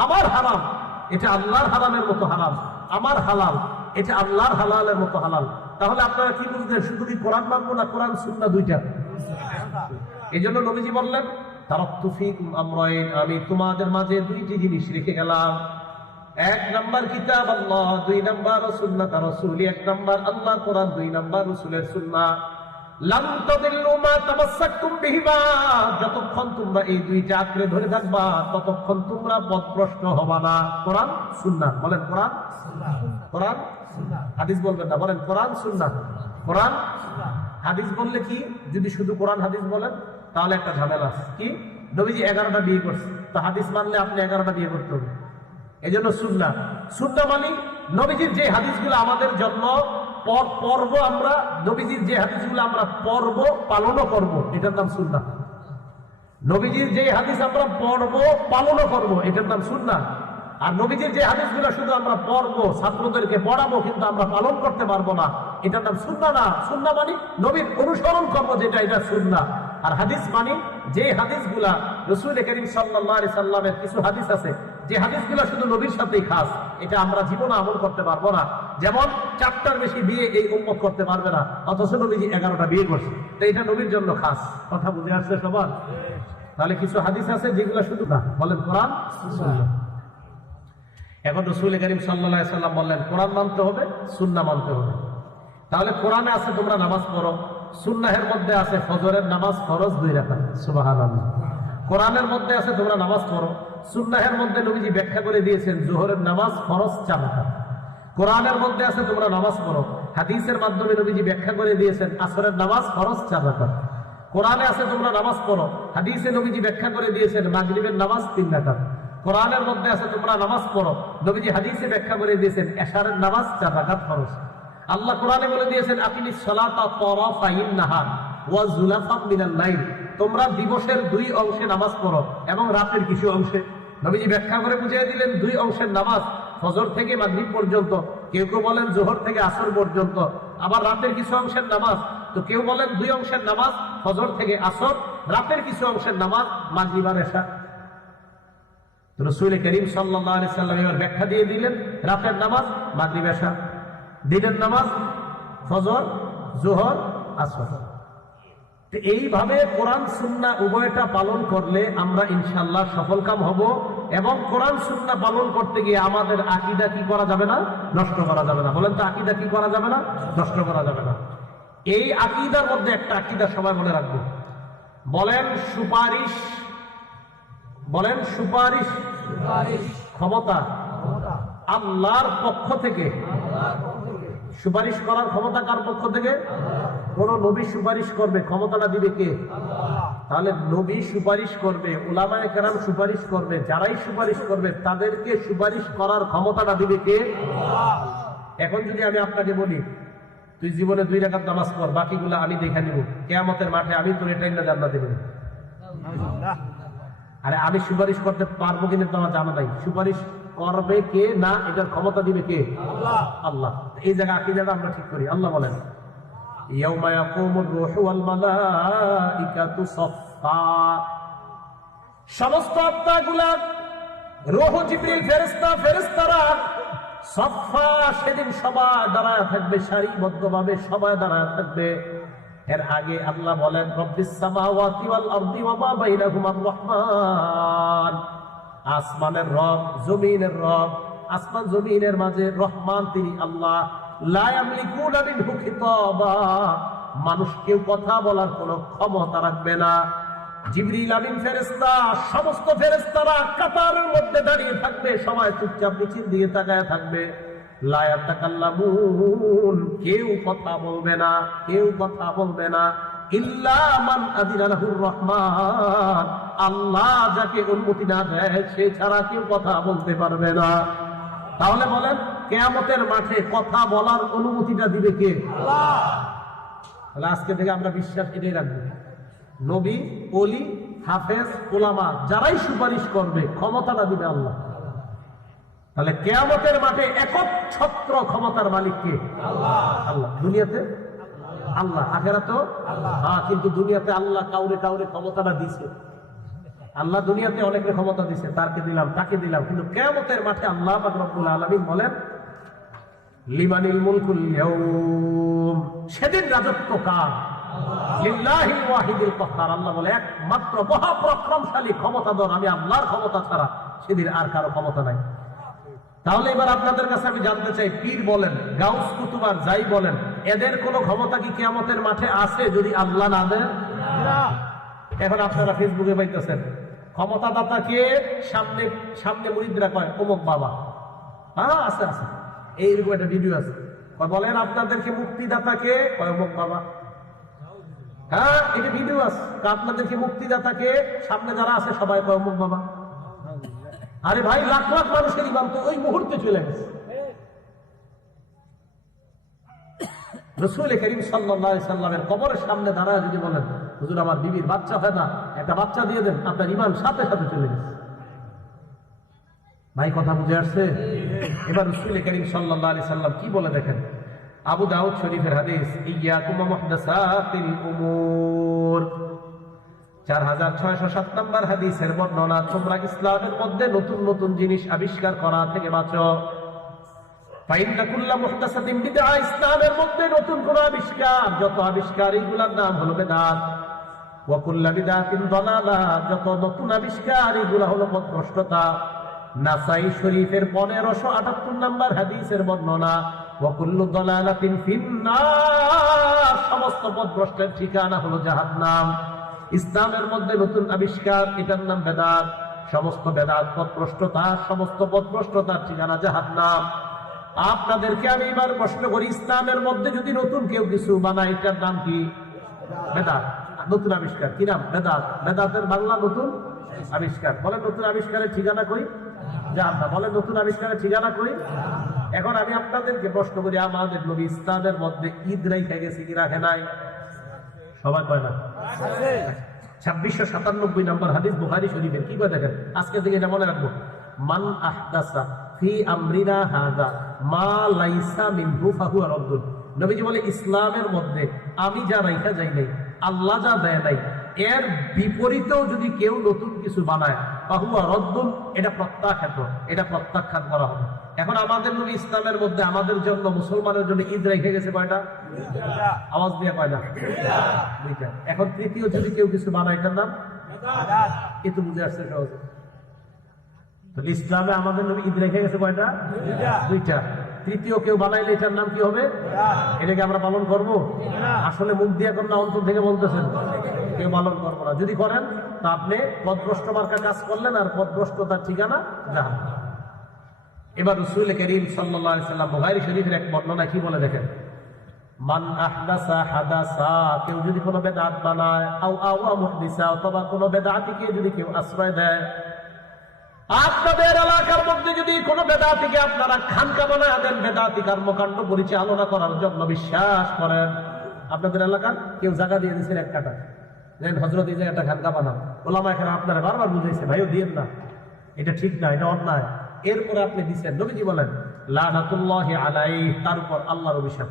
আমার হারাম এটা আল্লাহর হারামের মতো হারাম, আমার হালাল এটা আল্লাহর হালালের মতো হালাল। তাহলে আপনারা কি বুঝলেন, শুধু কি কোরআন মানবো না কোরআন সুন্নাহ দুইটা? এই জন্য নবীজি বললেন তারাকতু ফীকুম আমরাইন, আমি তোমাদের মাঝে দুইটি জিনিস রেখে গেলাম, এক নাম্বার কিতাব আল্লাহ, দুই নাম্বার সুন্নাত রাসূল, এক নাম্বার আল্লাহর কোরআন, দুই নাম্বার রাসূলের সুন্নাহ। লাম তাদিল্লু মা তামাসসাকতুম বিহিমা, যতক্ষণ তোমরা এই দুইটা আঁকড়ে ধরে থাকবা ততক্ষণ তোমরা পথভ্রষ্ট হবা না। কোরআন সুন্নাহ, বলেন কোরআন সুন্নাহ, কোরআন সুন্নাহ, হাদিস বলবেন না, বলেন কোরআন সুন্নাহ, কোরআন হাদিস বললে কি, যদি শুধু কোরআন হাদিস বলেন তাহলে একটা ঝামেলা আছে। কি, নবীজি 11টা বিয়ে করছে, তো হাদিস মানলে আপনি 11টা বিয়ে করতে হবে। এই জন্য সুন্নাহ, সুন্নাহ মানে নবীজির যে হাদিসগুলো আমাদের জন্য পর্ব, আমরা নবীজির যে হাদিসগুলো আমরা পর্ব পালনও করব, এটার নাম সুন্নাহ। নবীজির যে হাদিস আমরা পর্ব পালনও করব, এটার নাম সুন্নাহ। আর নবীজির যে হাদিসগুলো শুধু আমরা পড়বো, ছাত্রদেরকে পড়াবো, কিন্তু আমরা পালন করতে পারবো না, এটার নাম সুন্নাহ না। সুন্নাহ মানে নবীর অনুসরণ করবো যেটা, এটা সুন্নাহ। আর হাদিস মানে যে হাদিসগুলা রাসূল করিম সাল্লাল্লাহু আলাইহি সাল্লামের কিছু হাদিস আছে, যে হাদিসগুলা শুধু নবীর সাথেই খাস, এটা আমরা জীবনে আমল করতে পারবো না। যেমন 4টার বেশি বিয়ে এই উম্মত করতে পারবে না, অথচ নবীজি 11টা বিয়ে করছে, তো এটা নবীর জন্য খাস। কথা বুঝে আসছে সবার? তাহলে কিছু হাদিস আছে যেগুলো শুধু না, বলেন কোরআন সুন্নাহ। এখন রাসূল করিম সাল্লাল্লাহু আলাইহি সাল্লাম বললেন কোরআন মানতে হবে, সুন্নাহ মানতে হবে। তাহলে কোরআনে আছে তোমরা নামাজ পড়ো, সুন্নাহের মধ্যে আছে ফজরের নামাজ ফরজ 2 রাকাত, সুবহানাল্লাহ। কোরআনের মধ্যে আছে তোমরা নামাজ পড়ো, সুন্নাহের মধ্যে নবীজি ব্যাখ্যা করে দিয়েছেন যোহরের নামাজ ফরজ 4 রাকাত। কোরআনের মধ্যে আছে তোমরা নামাজ পড়ো, হাদিসের মাধ্যমে নবীজি ব্যাখ্যা করে দিয়েছেন আসরের নামাজ ফরজ 4 রাকাত। কোরআনে আছে তোমরা নামাজ পড়ো, হাদিসে নবীজি ব্যাখ্যা করে দিয়েছেন মাগরিবের নামাজ 3 রাকাত। কোরআনের মধ্যে আছে তোমরা নামাজ পড়ো, নবীজি হাদিসে ব্যাখ্যা করে দিয়েছেন এশারের নামাজ 4 রাকাত ফরজ। আল্লাহ কোরআনে বলে দিয়েছেন আকিমিস সালাতা তারাফাইন নাহার ওয়া যুলাফাম মিনাল লাইল, তোমরা দিবসের 2 অংশে নামাজ পড়ো এবং রাতের কিছু অংশে। নবীজি ব্যাখ্যা করে বুঝিয়ে দিলেন 2 অংশের নামাজ ফজর থেকে মাগরিব পর্যন্ত, কেউ কেউ বলেন যোহর থেকে আসর পর্যন্ত। আবার রাতের কিছু অংশের নামাজ, তো কেউ বলেন 2 অংশের নামাজ ফজর থেকে আসর, রাতের কিছু অংশের নামাজ মাগরিব আর এশা। রাসূল করিম সাল্লাল্লাহু আলাইহি সাল্লাম এর ব্যাখ্যা দিয়ে দিলেন রাতের নামাজ মাগরিব এশা, দিনের নামাজ ফজর যোহর আসর। তো এইভাবে কোরআন সুন্নাহ উভয়টা পালন করলে আমরা ইনশাআল্লাহ সফলকাম হব। এবং কোরআন সুন্নাহ পালন করতে গিয়ে আমাদের আকীদা কি করা যাবে না, নষ্ট করা যাবে না। বলেন তো আকীদা কি করা যাবে না, নষ্ট করা যাবে না। এই আকীদার মধ্যে একটা আকীদা সবাই মনে রাখবো, বলেন সুপারিশ, বলেন সুপারিশ, ক্ষমতা আল্লাহর পক্ষ থেকে। সুপারিশ করার ক্ষমতা কার পক্ষ থেকে? কোন নবী সুপারিশ করবে, ক্ষমতাটা দিবে কে? তাহলে নবী সুপারিশ করবে, উলামায়ে কেরাম সুপারিশ করবে, যারাই সুপারিশ করবে তাদেরকে সুপারিশ করার ক্ষমতাটা দিবে কে? এখন যদি আমি আপনাকে বলি তুই জীবনে 2 রাকাত নামাজ পড়, বাকিগুলো আমি দেখে নিব, কিয়ামতের মাঠে আমি তোর এটাই না জান্নাতে দেব। আরে আমি সুপারিশ করতে পারবো কিনা তোমার জানা নাই, সুপারিশ করবে কে না এটার ক্ষমতা দিবে কে? আল্লাহ। আল্লাহ। এই জায়গা আকীদাটা আমরা ঠিক করি। আল্লাহ বলেন ইয়াউমা ইয়াকুমুর রূহু ওয়াল মালাইকাতু সাফফা, সমস্ত আত্মাগুলা, রূহ জিবরিল ফেরেশতা, ফেরেশতারা সাফফা, সেদিন সবাই দাঁড়ায় থাকবে, সারিবদ্ধভাবে সবাই দাঁড়ায় থাকবে। এর আগে আল্লাহ বলেন রব্বিস সামাওয়াতি ওয়াল আরদি ওয়া মা বাইনাহুমার রহমান, আসমানের রব, জমিনের রব, আসমান জমিনের মাঝে রহমান তিনি আল্লাহ। লা ইয়ামলিকুনা মিনহু খিতাবা, মানুষ কেউ কথা বলার কোনো ক্ষমতা রাখবে না। জিবরিল আমিন ফেরেশতা, সমস্ত ফেরেশতারা কাতারের মধ্যে দাঁড়িয়ে থাকবে, সবাই চুপচাপ নিচের দিকে তাকায় থাকবে। লা ইয়াতাকাল্লামুন, কেউ কথা বলবে না, কেউ কথা বলবে না, ইল্লা মান আযিনা লাহুর রহমান, আল্লাহ যাকে অনুমতি না দেয় সে ছাড়া কেউ কথা বলতে পারবে না। তাহলে বলেন কিয়ামতের মাঠে কথা বলার অনুমতিটা দিবে কে? আল্লাহ। তাহলে আজকে থেকে আমরা বিশ্বাস এটাই রাখবো, নবী, ওলি, হাফেজ, উলামা যারাই সুপারিশ করবে ক্ষমতাটা দিবে আল্লাহ। তাহলে কিয়ামতের মাঠে একচ্ছত্র ক্ষমতার মালিক কে? আল্লাহ। আল্লাহ। দুনিয়াতে আল্লাহ, আখিরাতেও আল্লাহ। হ্যাঁ, কিন্তু দুনিয়াতে আল্লাহ কাউরে কাউরে ক্ষমতাটা দিছে। আল্লাহ দুনিয়াতে অনেকের ক্ষমতা দিছে, তাকে দিলাম তাকে দিলাম, কিন্তু কিয়ামতের মাঠে আল্লাহ পাক রব্বুল আলামিন বলেন লিমানিল মুলকুল ইয়াউম, সেদিন রাজত্ব কার? লিল্লাহিল ওয়াহিদিল কাহ্হার। আল্লাহ বলে একমাত্র মহাপরাক্রমশালী ক্ষমতাধর আমি আল্লাহর ক্ষমতা ছাড়া সেদিন আর কারো ক্ষমতা নাই। তাহলে এবার আপনাদের কাছে আমি জানতে চাই, পীর বলেন, গাউস কুতুব আর যাই বলেন, এদের কোনো ক্ষমতা কি কিয়ামতের মাঠে আছে যদি আল্লাহ না দেন? এখন আপনারা ফেসবুকে পাইতেছেন ক্ষমতাদাতাকে সামনে সামনে মুরিদরা কয় অমুক বাবা। হ্যাঁ আছে আছে, এইরকম একটা ভিডিও আছে। বলেন আপনাদেরকে মুক্তিদাতাকে কয় অমুক বাবা। হ্যাঁ এটা ভিডিও আছে। আপনাদেরকে মুক্তিদাতাকে সামনে যারা আছে সবাই কয় অমুক বাবা। আরে ভাই লাখ লাখ মানুষের ইমাম তো ওই মুহূর্তে চলে গেছে। রাসূল করিম সাল্লাল্লাহু আলাইহি সাল্লামের কবরের সামনে দাঁড়ায় যদি বলেন হুজুর আমার বিবির বাচ্চা হয় না, একটা বাচ্চা দিয়ে দেন, আপনার ইমান সাথে সাথে চলে গেছে। ভাই কথা বুঝে আসছে? এবার রাসূল করিম সাল্লাল্লাহু আলাইহি সাল্লাম কি বলে দেখেন, আবু দাউদ শরীফের হাদিস, ইয়াকুম মুহদাসাতিল উমুর 4607 নম্বর হাদিসের বর্ণনা, তোমরা ইসলামের মধ্যে নতুন নতুন জিনিস আবিষ্কার করা থেকে বাঁচো। ফাইন্না কুল্লা মুহদাসাতিন বিদআ, ইসলামের মধ্যে নতুন কোন আবিষ্কার, যত আবিষ্কার এগুলোর নাম হলো বিদআত। ওয়া কুল্লা বিদআতিন দালালা, যত নতুন আবিষ্কার এগুলো হলো পথভ্রষ্টতা। নাসাই শরীফের 1578 নম্বর হাদিসের বর্ণনা, ওয়া কুল্লু দালালাতিন ফিন্নার, সমস্ত পথভ্রষ্টের ঠিকানা হলো জাহান্নাম। ইসলামের মধ্যে নতুন আবিষ্কার, এটার নাম বেদাত। সমস্ত বেদাত পথভ্রষ্টতা, সমস্ত পথভ্রষ্টতার ঠিকানা জাহান্নাম। আপনাদেরকে আমি এবার প্রশ্ন করি, ইসলামের মধ্যে যদি নতুন কেউ কিছু বানায় এটার নাম কি? বেদাত। নতুন আবিষ্কার কি নাম? বেদাত। বেদাতের বাংলা নতুন আবিষ্কার। বলেন নতুন আবিষ্কারের ঠিকানা কই? জাহান্নাম। বলেন নতুন আবিষ্কারের ঠিকানা কই? এখন আমি আপনাদেরকে প্রশ্ন করি, আমাদের নবী ইসলামের মধ্যে ঈদ রাইখা গেছে কি রাখে নাই? সবাই কয় না? 2697 নম্বর হাদিস বুখারী শরীফের, কি কয় দেখেন, আজকে থেকে এটা মনে রাখবো, মান আহদাসা ফি আমরিনা হাযা মা লাইসা মিনহু ফাহুয়া রাদ্দুন। নবীজি বলে ইসলামের মধ্যে আমি যা রাইখা যাই নাই, আল্লাহ যা দেয় নাই, এর বিপরীতেও যদি কেউ নতুন কিছু বানায় ফাহুয়া রাদ্দুন, এটা প্রত্যাখ্যাত, এটা প্রত্যাখ্যান করা হবে। এখন আমাদের নবী ইসলামের মধ্যে আমাদের জন্য, মুসলমানের জন্য ঈদ রেখে গেছে কয়টা? আওয়াজ দিয়ে কয়টা? দুইটা। এখন তৃতীয় যদি কেউ কিছু বানায় এটার নাম এ তো বুঝে আসছে সহজে। ইসলামে আমাদের নবী ঈদ রেখে গেছে কয়টা? দুইটা। তৃতীয় কেউ বানাইলে এটার নাম কি হবে? এটাকে আমরা পালন করব? আসলে মুখ দিয়ে এখন না অন্তর থেকে বলতেছেন কেউ পালন করবো না। যদি করেন তা আপনি পথভ্রষ্ট মার্কা কাজ করলেন, আর পথভ্রষ্টতার ঠিকানা জাহান্নাম। এবার রাসূল করিম সাল্লাল্লাহু আলাইহি সাল্লাম বুখারী শরীফের এক বর্ণনা কি বলে দেখেন, মান আহদাসা হাদাসা, কেউ যদি কোনো বেদাত বানায়, আও আওয়া মুহদিসা, অথবা কোনো বেদাতিকে যদি কেউ আশ্রয় দেয়। আপনাদের এলাকার মধ্যে যদি কোনো বেদাতিকে আপনারা খানকা বানায় দেন, বেদাতি কর্মকাণ্ড পরিচালনা করার জন্য বিশ্বাস করেন, আপনাদের এলাকার কেউ জায়গা দিয়ে দিয়েছেন এক কাটা, হযরত এই জায়গাটা খানকা বানান, ওলামা এখানে আপনারা বারবার বুঝাইছে ভাইও দিয়েন না, এটা ঠিক না, এটা অন্যায়। এরপরে আপনি দিচ্ছেন, নবীজি বলেন লানাতুল্লাহি আলাইহি, তার উপর আল্লাহর অভিশাপ,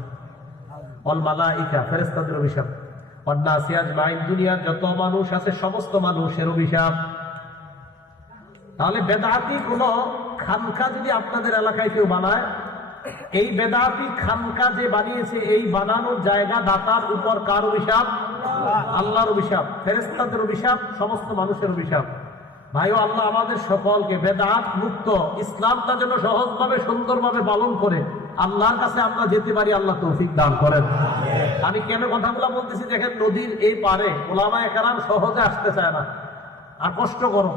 ওয়াল মালাইকা, ফেরেশতাদের অভিশাপ, ওয়ান নাসি আজমাইন, দুনিয়ার যত মানুষ আছে সমস্ত মানুষের অভিশাপ। তাহলে বেদাতি কোন খানকা যদি আপনাদের এলাকায় কেউ বানায়, এই বেদাতি খানকা যে বানিয়েছে, এই বানানোর জায়গা দাতার উপর কার অভিশাপ? আল্লাহর অভিশাপ, ফেরেশতাদের অভিশাপ, সমস্ত মানুষের অভিশাপ। ভাইও আল্লাহ আমাদের সকলকে বেদাত মুক্ত ইসলামটা যেন সহজভাবে সুন্দরভাবে পালন করে আল্লাহর কাছে আমরা যেতে পারি, আল্লাহ তৌফিক দান করেন। আমি কেন কথাগুলো বলতেছি দেখেন, নদীর এই পারে ওলামায়ে কেরাম সহজে আসতে চায় না, আর কষ্ট করো।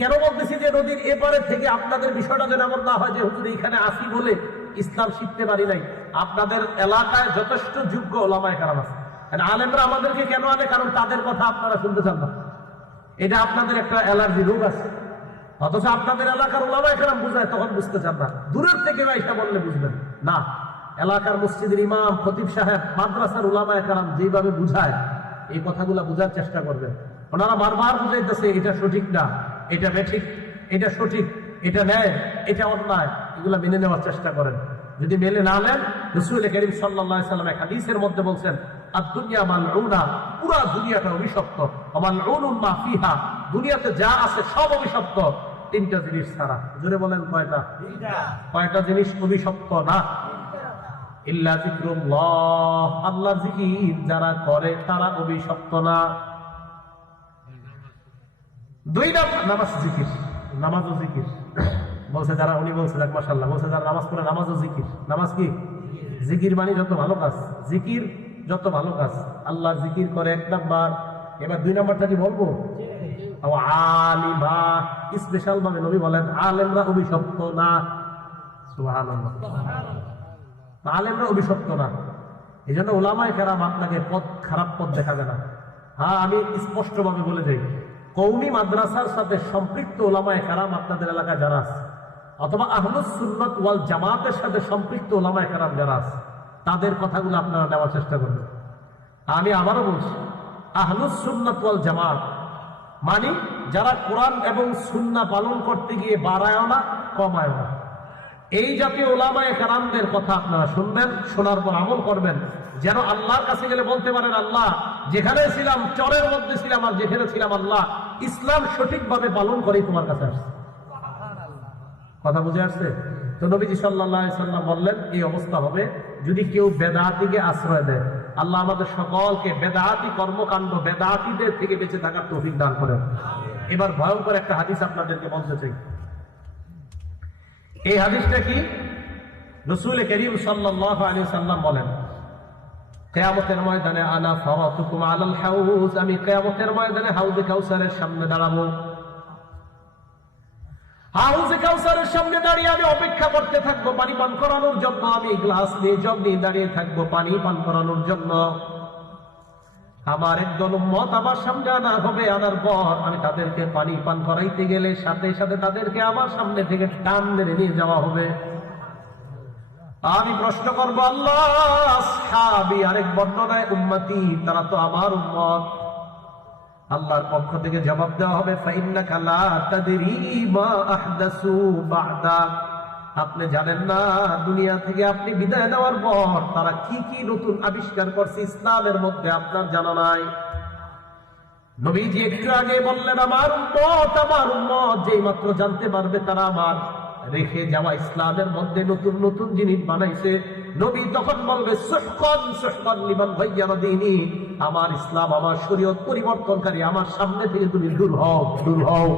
কেন বলতেছি যে নদীর এপারে থেকে আপনাদের বিষয়টা যেন এমন না হয় যে হুজুর এইখানে আসি বলে ইসলাম শিখতে পারি নাই। আপনাদের এলাকায় যথেষ্ট যোগ্য ওলামায়ে কেরাম আছে, আলেমরা আমাদেরকে কেন আনে? কারণ তাদের কথা আপনারা শুনতে চান না। এটা আপনাদের একটা অ্যালার্জি রোগ আছে। অথচ আপনাদের এলাকার ওলামায়ে কেরাম বুঝায়, তখন বুঝতে চান না। দূরের থেকে এটা বললে বুঝবেন না। এলাকার মসজিদের ইমাম, খতিব সাহেব, মাদ্রাসার ওলামায়ে কেরাম যেভাবে বুঝায়, এই কথাগুলো বুঝার চেষ্টা করবেন। ওনারা বারবার বুঝাইতেছে এটা সঠিক না, এটা বেঠিক, এটা সঠিক, এটা ন্যায়, এটা অন্যায়, এগুলা মেনে নেওয়ার চেষ্টা করেন। যদি মেনে না নেন, রাসূল করিম সাল্লাল্লাহু আলাইহি ওয়াসাল্লাম এক হাদিসের মধ্যে বলছেন, আদ-দুনিয়া মালউনা, পুরা দুনিয়াটা অভিশপ্ত, মালউনুন মা ফিহা, দুনিয়াতে যা আছে সব অভিশপ্ত, তিনটা জিনিস ছাড়া। জোরে বলেন কয়টা? কয়টা জিনিস অভিশপ্ত না? ইল্লা যিকরুল্লাহ, আল্লাহর জিকির যারা করে তারা অভিশপ্ত না। দুই নাম্বার নামাজ জিকির, নামাজও জিকির বলছে যারা, উনি বলছে দেখ মাশাআল্লাহ, বলছে যারা নামাজ পড়ে নামাজও জিকির। নামাজ কি? জিকির মানে যত ভালো কাজ, জিকির যত ভালো কাজ। আল্লাহ জিকির করে এক নাম্বার। এবার দুই নাম্বারটা কি বলবো? আলিমা, স্পেশাল ভাবে নবী বলেন আলেমরা অভিশপ্ত না। সুবহানাল্লাহ, আলেমরা অভিশপ্ত না। এই জন্য ওলামায়ে কেরাম আপনাকে পথ, খারাপ পথ দেখাবে না। হ্যাঁ, আমি স্পষ্ট ভাবে বলে যাই, কওমি মাদ্রাসার সাথে সম্পৃক্ত ওলামায়ে কেরাম আপনাদের এলাকায় যারা আছে, অথবা আহলুস সুন্নাত ওয়াল জামাতের সাথে সম্পৃক্ত ওলামায়ে কেরাম যারা আছে, তাদের কথাগুলো আপনারা নেওয়ার চেষ্টা করবেন। আমি আবারও বলছি, আহলুস সুন্নাত ওয়াল জামাত মানে যারা কোরআন এবং সুন্নাহ পালন করতে গিয়ে বাড়ায় না, কমায় না, এই জাতীয় ওলামায়ে কেরামদের কথা আপনারা শুনবেন, শোনার পর আমল করবেন, যেন আল্লাহর কাছে গেলে বলতে পারেন, আল্লাহ যেখানে ছিলাম চরের মধ্যে ছিলাম, আর যেখানে ছিলাম আল্লাহ ইসলাম সঠিকভাবে পালন করেই তোমার কাছে আসছে। কথা বুঝে আসছে? তো নবীজি সাল্লাল্লাহু আলাইহি সাল্লাম বললেন এই অবস্থা হবে যদি কেউ বেদাতিকে আশ্রয় দেয়। আল্লাহ আমাদের সকলকে বেদাতি কর্মকাণ্ড, বেদাতিদের থেকে বেঁচে থাকার তৌফিক দান করেন। এবার ভয়ঙ্কর একটা হাদিস আপনাদেরকে বলতে চাই। এই হাদিসটা কি? রাসূল করিম সাল্লাল্লাহু আলাইহি সাল্লাম বলেন, কিয়ামতের ময়দানে আনা ফারাতুকুম আলাল হাউজ, আমি কিয়ামতের ময়দানে হাউজে কাউসারের সামনে দাঁড়াবো। হাউজে কাউসারের সামনে দাঁড়িয়ে আমি অপেক্ষা করতে থাকবো পানি পান করানোর জন্য। আমি গ্লাস নিয়ে জগ নিয়ে দাঁড়িয়ে থাকবো পানি পান করানোর জন্য। আমার একদল উম্মত আমার সামনে আনা হবে, আনার পর আমি তাদেরকে পানি পান করাইতে গেলে সাথে সাথে তাদেরকে আমার সামনে থেকে টান মেরে নিয়ে যাওয়া হবে। আমি প্রশ্ন করবো, আল্লাহ আসহাবী, আরেক বর্ণনায় উম্মতি, তারা তো আমার উম্মত। আল্লাহর পক্ষ থেকে জবাব দেওয়া হবে, ফাইন্নাকা লা তাদরি মা আহদাসু বা'দাক, আপনি জানেন না দুনিয়া থেকে আপনি বিদায় নেওয়ার পর তারা কি কি নতুন আবিষ্কার করছে ইসলামের মধ্যে, আপনার জানা নাই। নবীজি একটু আগে বললেন আমার উম্মত যেই মাত্র জানতে পারবে তারা আমার রেখে যাওয়া ইসলামের মধ্যে নতুন নতুন জিনিস বানাইছে, নবী তখন বলবে সুহকান সুহকান লিমান গায়্যারা দীনি, আমার ইসলাম, আমার শরীয়ত পরিবর্তনকারী, আমার সামনে থেকে তুমি দূর হও, দূর হও।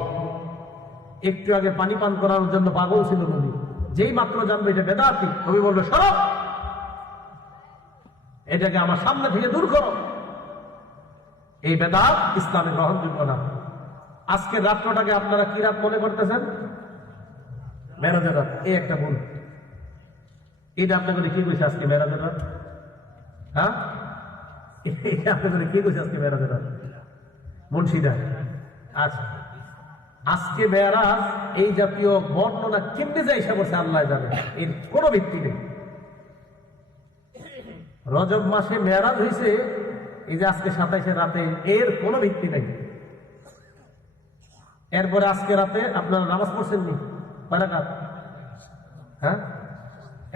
একটু আগে পানি পান করার জন্য পাগল ছিল নবী, যেই মাত্র জানবে এটা বেদাতি, নবী বলবে সরো, এটাকে আমার সামনে থেকে দূর করো। এই বেদাত ইসলামে গ্রহণযোগ্য না। আজকের রাত্রটাকে আপনারা কি রাত মনে করতেছেন? মেরাজের রাত। এই একটা ভুল। এটা আপনাদের কি কইছে আজকে মেরাজের রাত? হ্যাঁ, এটা আপনাদের কি কইছে আজকে মেরাজের রাত? মুন্সিদা। আচ্ছা, আজকে মেরাজ এই জাতীয় বর্ণনা কেমনে যায় এসে বসে আল্লাহ জানে, এর কোনো ভিত্তি নেই। রজব মাসে মেরাজ হয়েছে এই যে আজকে 27 রাতে, এর কোনো ভিত্তি নেই। এরপরে আজকে রাতে আপনারা নামাজ পড়ছেন নি? কয় রাকাত? হ্যাঁ,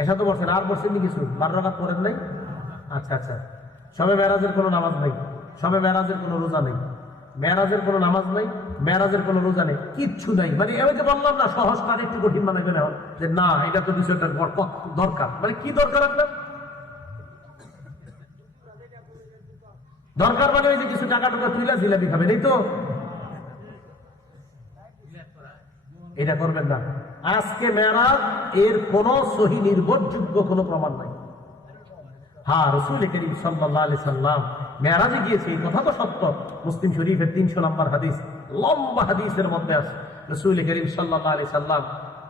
এসা তো পড়ছেন, আর পড়ছেন নি কিছু? 12 রাকাত পড়েন নাই? আচ্ছা আচ্ছা, সবে মেরাজের কোনো নামাজ নেই, সবে মেরাজের কোনো রোজা নেই, মেরাজের কোনো নামাজ নেই, মেরাজের কোনো রোজা নেই, কিচ্ছু নাই। মানে আমি যে বললাম না সহজ কাজ একটু কঠিন বানাইবে না, যে না এটা তো বিষয়টা দরকার। মানে কি দরকার আপনার? দরকার মানে ওই যে কিছু টাকা টাকা তুইলা জিলাপি খাবেন, এই তো, এটা করবেন না। আজকে মেরাজ এর কোন সহি নির্ভরযোগ্য কোন প্রমাণ নাই। হ্যাঁ, রাসূল করিম সাল্লাল্লাহু আলাইহি সাল্লাম মেরাজে গিয়েছে, এই কথা তো সত্য। মুসলিম শরীফের 300 নম্বর হাদিস, লম্বা হাদিসের মধ্যে আছে রাসূল করিম সাল্লাল্লাহু আলাইহি সাল্লাম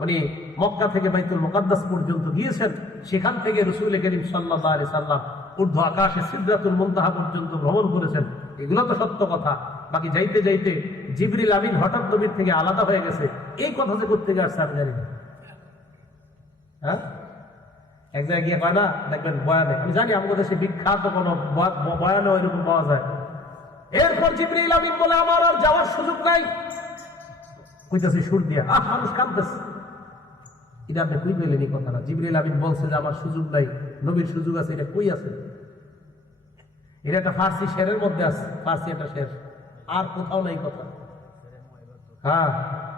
উনি মক্কা থেকে বাইতুল মুকাদ্দাস পর্যন্ত গিয়েছেন, সেখান থেকে রাসূল করিম সাল্লাল্লাহু আলাইহি সাল্লাম ঊর্ধ্ব আকাশে সিদরাতুল মুনতাহা পর্যন্ত ভ্রমণ করেছেন। এগুলো তো সত্য কথা। বাকি যাইতে যাইতে জিবরিল আমিন হঠাৎ নবীর থেকে আলাদা হয়ে গেছে, এই কথা যে করতে গিয়ে আসছে আমি জানি না। হ্যাঁ, এক জায়গায় গিয়ে কয় না, দেখবেন বয়ানে, আমি জানি আমাদের দেশে বিখ্যাত কোনো বয়ানে ওইরকম পাওয়া যায়। এরপর জিবরিল আমিন বলে আমার আর যাওয়ার সুযোগ নাই, কইতাছে সুর দিয়া, মানুষ কাঁদতেছে। এটা আপনি কই পেলেন এই কথাটা? জিবরিল আমিন বলছে যে আমার সুযোগ নাই, নবীর সুযোগ আছে, এটা কই আছে? এটা একটা ফার্সি শেরের মধ্যে আছে, ফার্সি একটা শের, আর কোথাও নাই কথা। হ্যাঁ,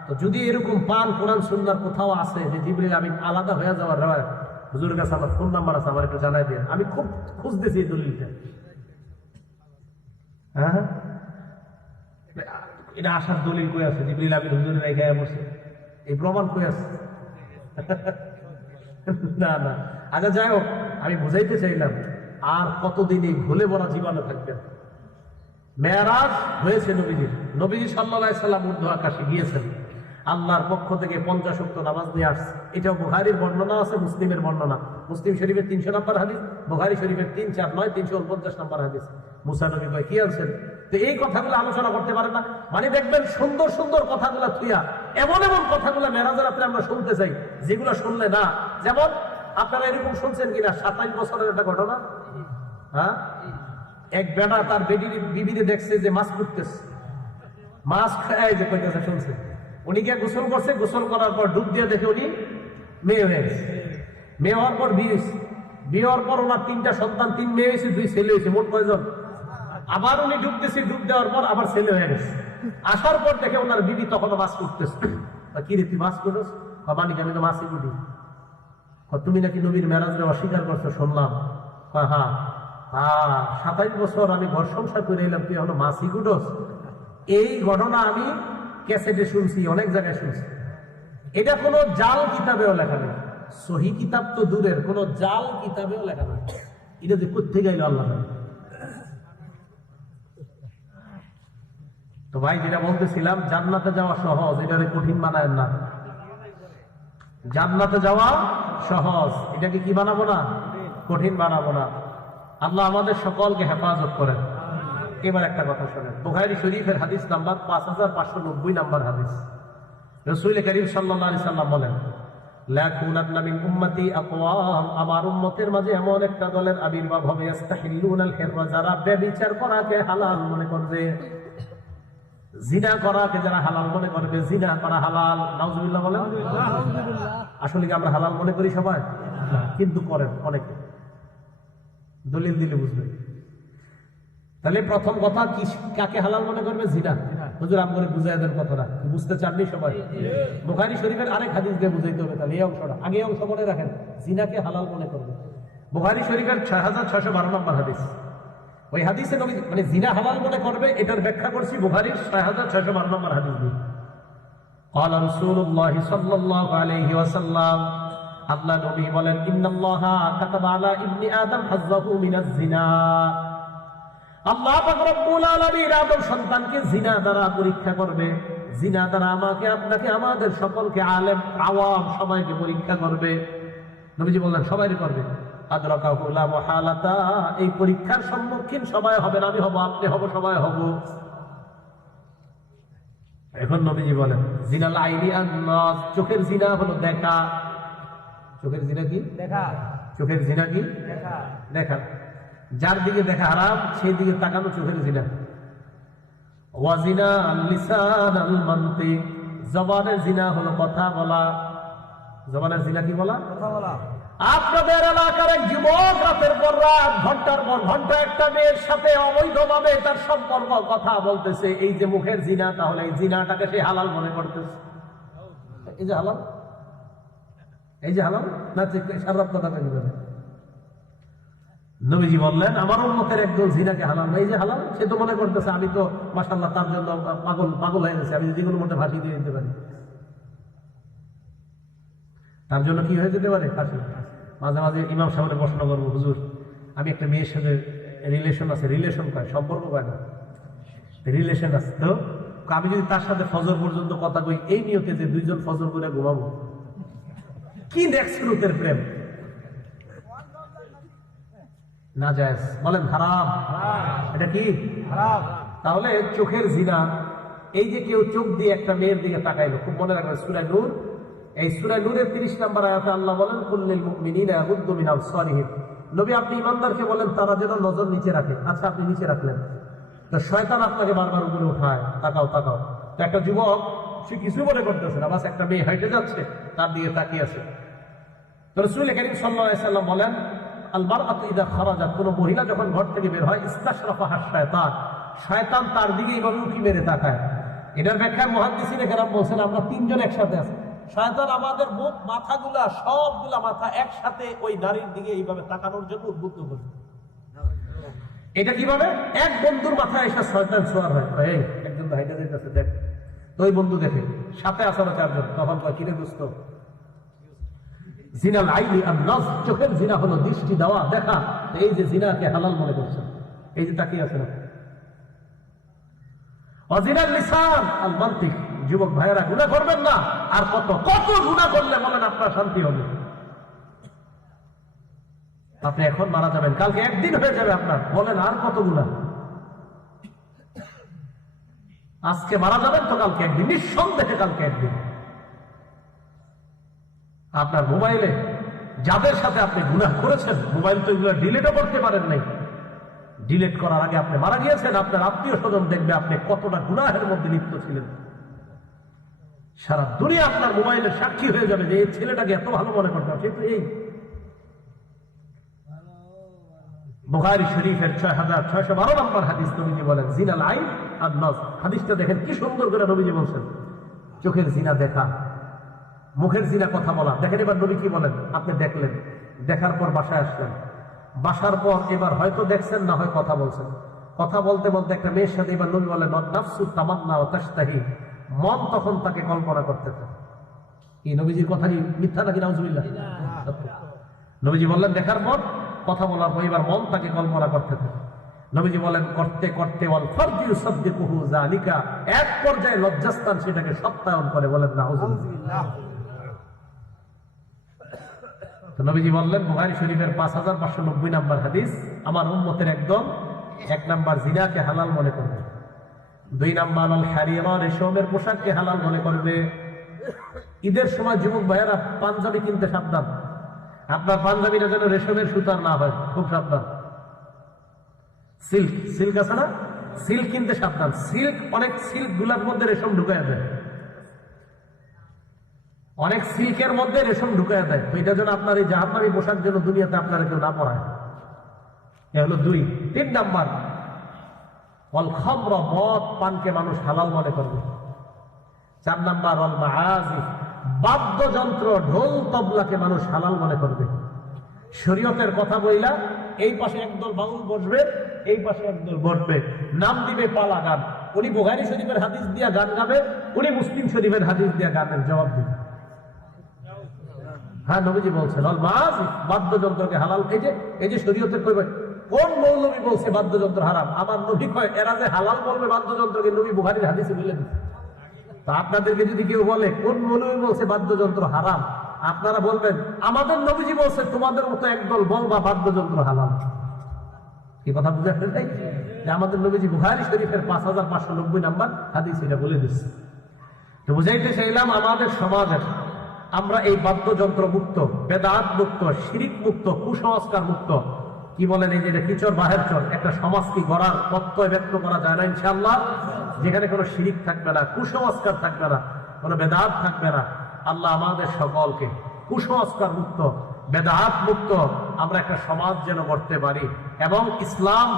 তো যদি এরকম পান কোরআন সুন্নাহর কোথাও আছে যে জিবরিল আমিন আলাদা হয়ে যাওয়ার রেওয়ায়াত, হুজুরের কাছে আমার ফোন নাম্বার আছে, আমার একটু জানাই দেন, আমি খুব খুঁজতেছি এই দলিলটা। হ্যাঁ, এটা আসার দলিল কই আছে? জিবরিল আমিন হুজুরের রেখে বসে, এই প্রমাণ কই আছে? না না, আচ্ছা যাই হোক, আমি বুঝাইতে চাইলাম আর কতদিন এই ভুলে ভরা জীবনে থাকবেন। মেরাজ হয়েছে নবীজি সাল্লাল্লাহু আলাইহি সাল্লাম ঊর্ধ্ব আকাশে গিয়েছেন, আল্লাহর পক্ষ থেকে 50 ওয়াক্ত নামাজ নিয়ে আসছে। এটাও বুখারীর বর্ণনা আছে, মুসলিমের বর্ণনা। মুসলিম শরীফের 300 নম্বর হাদিস, বুখারী শরীফের 349 349 নম্বর হাদিস। মুসা নবী কয় কি আনছেন? তো এই কথাগুলো আলোচনা করতে পারে না, মানে দেখবেন সুন্দর সুন্দর কথাগুলো থুইয়া এমন এমন কথাগুলো মেরাজের রাতে আমরা শুনতে চাই যেগুলো শুনলে না। যেমন আপনারা এরকম শুনছেন কিনা 27 বছরের একটা ঘটনা। হ্যাঁ, এক বেটা তার বিবিরে দেখছে যে মাছ কুটতেছে, মাছ খায় যে কইতেছে শুনছে। উনি গিয়ে গোসল করছে, গোসল করার পর ডুব দিয়ে দেখে উনি মেয়ে হয়ে গেছে। মেয়ে হওয়ার পর বিয়ে হওয়ার পর ওনার 3টা সন্তান, 3 মেয়ে হয়েছে 2 ছেলে হয়েছে, মোট কয়জন? আবার উনি ডুব দিয়েছে, ডুব দেওয়ার পর আবার ছেলে হয়ে গেছে। আসার পর দেখে ওনার বিবি তখনও মাছ কুটতেছে। কি রে তুই মাছ কুটোস? বাবা নাকি আমি তো মাছই কুটি। তুমি নাকি নবীর মেরাজরে অস্বীকার করছো শুনলাম। হ্যাঁ, 27 বছর আমি ঘর সংসার করে এলাম, তুই এখনো মাছই কুটোস? এই ঘটনা আমি ক্যাসেটে শুনছি, অনেক জায়গায় শুনছি। এটা কোনো জাল কিতাবেও লেখা নেই, সহি কিতাব তো দূরের, কোনো জাল কিতাবেও লেখা নেই। এটা যে কোথেকে গেল আল্লাহ। তো ভাই যেটা বলতেছিলাম, জান্নাতে যাওয়া সহজ, এটারে কঠিন বানায় না। জান্নাতে যাওয়া সহজ, এটাকে কি বানাবো না? কঠিন বানাবো না। আল্লাহ আমাদের সকলকে হেফাজত করেন। এবার একটা কথা শোনেন, বুখারী শরীফের হাদিস নাম্বার 5590 নাম্বার হাদিস। রাসূল করিম সাল্লাল্লাহু আলাইহি সাল্লাম বলেন, লা কুনান্না মিন উম্মতি আকওয়াম, আমার উম্মতের মাঝে এমন একটা দলের আবির্ভাব হবে, ইস্তাহিল্লুনাল হিররা, যারা ব্যভিচার করাকে হালাল মনে করবে, জিনা করাকে যারা হালাল মনে করবে, জিনা করা হালাল। নাউজুবিল্লাহ বলেন। আসলে কি আমরা হালাল মনে করি সবাই? কিন্তু করেন অনেকে, দলিল দিলে বুঝবেন। তাহলে প্রথম কথা কি, কাকে হালাল মনে করবে? জিনা। হুজুর আমাকে বুঝাই দেন কথাটা, বুঝতে চাননি সবাই? বুখারী শরীফের আরেক হাদিস দিয়ে বুঝাইতে হবে। তাহলে এই অংশটা আগে, এই অংশ মনে রাখেন, জিনাকে হালাল মনে করবে। বুখারী শরীফের 6612 নম্বর হাদিস। ওই হাদিসে নবী মানে জিনা হালাল মনে করবে, এটার ব্যাখ্যা করছি বুখারীর 6612 নম্বর হাদিস দিয়ে। قال رسول الله صلى الله عليه وسلم, আল্লাহ নবী বলেন, ইন্নাল্লাহা কাতাবা আলা ইবনি আদম হাজ্জাহু মিনাজ জিনা, আল্লাহ পাক রব্বুল আলামিন আদম সন্তানকে জিনা দ্বারা পরীক্ষা করবে। জিনা দ্বারা আমাকে, আপনাকে, আমাদের সকলকে, আলেম আওয়াম সবাইকে পরীক্ষা করবে। নবীজি বললেন সবাইকে করবে। আদরাকাহু লা মুহালাতা, এই পরীক্ষার সম্মুখীন সবাই হবেন, আমি হব, আপনি হব, সবাই হব। এখন নবীজি বলেন, জিনাল আইনি আন-নাজ, চোখের জিনা হলো দেখা। চোখের জিনা কি? দেখা। চোখের জিনা কি? দেখা। দেখা, যার দিকে দেখা হারাম সেই দিকে তাকানো চোখের জিনা। ওয়া জিনা লিসান আল মানতিক, জবানের জিনা হলো কথা বলা। জবানের জিনা কি বলা? কথা বলা। আপনাদের এলাকার এক যুবক রাতের পর রাত, ঘন্টার পর ঘন্টা একটা মেয়ের সাথে অবৈধভাবে তার সম্পর্ক, কথা বলতেছে, এই যে মুখের জিনা, তাহলে এই জিনাটাকে সে হালাল মনে করতেছে। এই যে হালাল, এই যে হালাল না, সারাপ কথাটা কি বলে? নবীজি বললেন, আমার উম্মতের একদল জিনাকে হালাল, এই যে হালাল, সে তো মনে করতেছে আমি তো মাশাআল্লাহ তার জন্য পাগল হয়ে গেছে, আমি যেগুলো মধ্যে ফাঁসি দিয়ে দিতে পারি। তার জন্য কি হয়ে যেতে পারে? ফাঁসি। মাঝে মাঝে ইমাম সাহেবের প্রশ্ন করবো, হুজুর আমি একটা মেয়ের সাথে রিলেশন আছে, রিলেশন পায়, সম্পর্ক পায় না, রিলেশন আছে, তো আমি যদি তার সাথে ফজর পর্যন্ত কথা কই, এই নিয়তে যে 2জন ফজর করে ঘুমাবো, কি নেক্সট রুটের প্রেম? নাজায়েজ, বলেন হারাম। এটা কি হারাম? তাহলে চোখের জিনা, এই যে কেউ চোখ দিয়ে একটা মেয়ের দিকে তাকাইলো, খুব মনে রাখবেন সূরা নূর, এই সূরা নূরের 30 নম্বর আয়াতে আল্লাহ বলেন কুল্লিল মুমিনিনা ইয়াগুদ্দু মিন আবসারিহিম, নবী আপনি ইমানদারকে বলেন তারা যেন নজর নিচে রাখে। আচ্ছা আপনি নিচে রাখলেন, তো শয়তান আপনাকে বারবার উপরে উঠায়, তাকাও তাকাও। তো একটা যুবক সে কিছু মনে করতেছে না, বাস একটা মেয়ে হাইটে যাচ্ছে তার দিকে তাকিয়ে আছে। তো রাসূল কারীম সাল্লাল্লাহু আলাইহি সাল্লাম বলেন আল মারআতু ইযা খারাজাত, কোন মহিলা যখন ঘর থেকে বের হয় ইস্তাশরাফাহা শায়তান, শয়তান তার দিকে এইভাবে উকি মেরে তাকায়। এটার ব্যাখ্যায় মুহাদ্দিসিনে কেরাম বলছেন আমরা তিনজন একসাথে আছি, শয়তান আমাদের মুখ মাথাগুলা সবগুলা মাথা একসাথে ওই নারীর দিকে এইভাবে তাকানোর জন্য উদ্বুদ্ধ করে। এটা কিভাবে? এক বন্ধুর মাথায় এসে শয়তান সোয়ার হয়, এই একজন তো হাইটা যাইতেছে দেখ, তো ওই বন্ধু দেখে সাথে আসার চারজন, তখন কয় কিরে দোস্ত, জিনাল আইনি আর নজ, চোখের জিনা হলো দৃষ্টি দেওয়া দেখা, এই যে জিনাকে হালাল মনে করছেন, এই যে তাকিয়ে আছে না। অজিনাল লিসান আল মানতিক, যুবক ভাইয়েরা গুনাহ করবেন না, আর কত কত গুনাহ করলে বলেন আপনার শান্তি হবে? আপনি এখন মারা যাবেন, কালকে একদিন হয়ে যাবে আপনার, বলেন আর কত গুনাহ? আজকে মারা যাবেন তো কালকে একদিন, নিঃসন্দেহে কালকে একদিন। আপনার মোবাইলে যাদের সাথে আপনি গুনাহ করেছেন, মোবাইল তো এগুলো ডিলিটও করতে পারেন নাই, ডিলিট করার আগে আপনি মারা গিয়েছেন, আপনার আত্মীয় স্বজন দেখবে আপনি কতটা গুনাহের মধ্যে লিপ্ত ছিলেন। সারা দুনিয়া আপনার মোবাইলের সাক্ষী হয়ে যাবে যে এই ছেলেটাকে এত ভালো মনে করতাম, কিন্তু এই বুখারী শরীফের 6612 নম্বর হাদিস, নবীজি বলেন জিনাল আইন আর নজ, হাদিসটা দেখেন কি সুন্দর করে নবীজি বলছেন, চোখের জিনা দেখা, মুখের জিনা কথা বলা। দেখেন এবার নবী কি বলেন, আপনি দেখলেন, দেখার পর বাসায় আসলেন, বাসার পর এবার হয়তো দেখছেন না হয় কথা বলছেন, কথা বলতে বলতে একটা মেয়ের সাথে এবার নবী বলেন নাফসু তামান্না ওয়া তাশতাহি, মন তখন তাকে কল্পনা করতে থাকে। এই নবীজির কথা কি মিথ্যা নাকি নাউজুবিল্লাহ? নবীজি বললেন দেখার পর কথা বলার পর এবার মন তাকে কল্পনা করতে থাকে। নবীজি বলেন করতে করতে ওয়াল ফারজু ইউসাদ্দিকুহু যালিকা, এক পর্যায়ে লজ্জাস্থান সেটাকে সত্যায়ন করে, বলেন নাউজুবিল্লাহ। তো নবীজি বললেন বুখারী শরীফের 5590 নম্বর হাদিস, আমার উম্মতের একদম 1 নাম্বার জিনাকে হালাল মনে করবে, 2 নাম্বার আল হারিরা, রেশমের পোশাককে হালাল মনে করবে। ঈদের সময় যুবক ভাইয়েরা পাঞ্জাবি কিনতে সাবধান, আপনার পাঞ্জাবিটা যেন রেশমের সুতার না হয়, খুব সাবধান। সিল্ক, সিল্ক আছে না, সিল্ক কিনতে সাবধান, সিল্ক অনেক সিল্ক গুলার মধ্যে রেশম ঢুকায় দেয়, অনেক সিল্কের মধ্যে রেশম ঢুকায় দেয়। তো এটা যেন আপনার এই জাহান্নামী পোশাক যেন দুনিয়াতে আপনারা কেউ না পড়ায়। এ হলো 2। 3 নাম্বার ওয়াল খামর, মদ পানকে মানুষ হালাল মনে করবে। 4 নাম্বার ওয়াল মাআজিফ, বাদ্যযন্ত্র ঢোল তবলাকে মানুষ হালাল মনে করবে। শরীয়তের কথা বইলা এই পাশে একদল বাউল বসবে, এই পাশে একদল বসবে, নাম দিবে পালা গান। উনি বুখারী শরীফের হাদিস দিয়া গান গাবে, উনি মুসলিম শরীফের হাদিস দিয়া গানের জবাব দিবে। হ্যাঁ নবীজি বলছেন আল মাআজিফ, বাদ্যযন্ত্রকে হালাল। এই যে শরীয়তের কইবে কোন মৌলবী বলছে বাদ্যযন্ত্র হারাম? আমার নবী কয় এরা যে হালাল বলবে বাদ্যযন্ত্রকে, নবী বুখারীর হাদিসে বলে দিচ্ছে। তা আপনাদেরকে যদি কেউ বলে কোন মৌলবী বলছে বাদ্যযন্ত্র হারাম, আপনারা বলবেন আমাদের নবীজি বলছে তোমাদের মতো একদল বলবা বাদ্যযন্ত্র হালাল। কি কথা বুঝে আসলে তাই যে আমাদের নবীজি বুখারী শরীফের 5590 নাম্বার হাদিস এটা বলে দিচ্ছে। তো বুঝাইতে চাইলাম আমাদের সমাজের আমরা এই বাদ্যযন্ত্র মুক্ত, বেদাত মুক্ত, শিরিক মুক্ত, কুসংস্কার মুক্ত, কি বলেন এই যে কিচর বাহের চর একটা সমাজ কি গড়ার প্রত্যয় ব্যক্ত করা যায় না ইনশাআল্লাহ? যেখানে কোনো শিরিক থাকবে না, কুসংস্কার থাকবে না, কোনো বেদাত থাকবে না। আল্লাহ আমাদের সকলকে কুসংস্কার মুক্ত, বেদাত মুক্ত আমরা একটা সমাজ যেন গড়তে পারি, এবং ইসলাম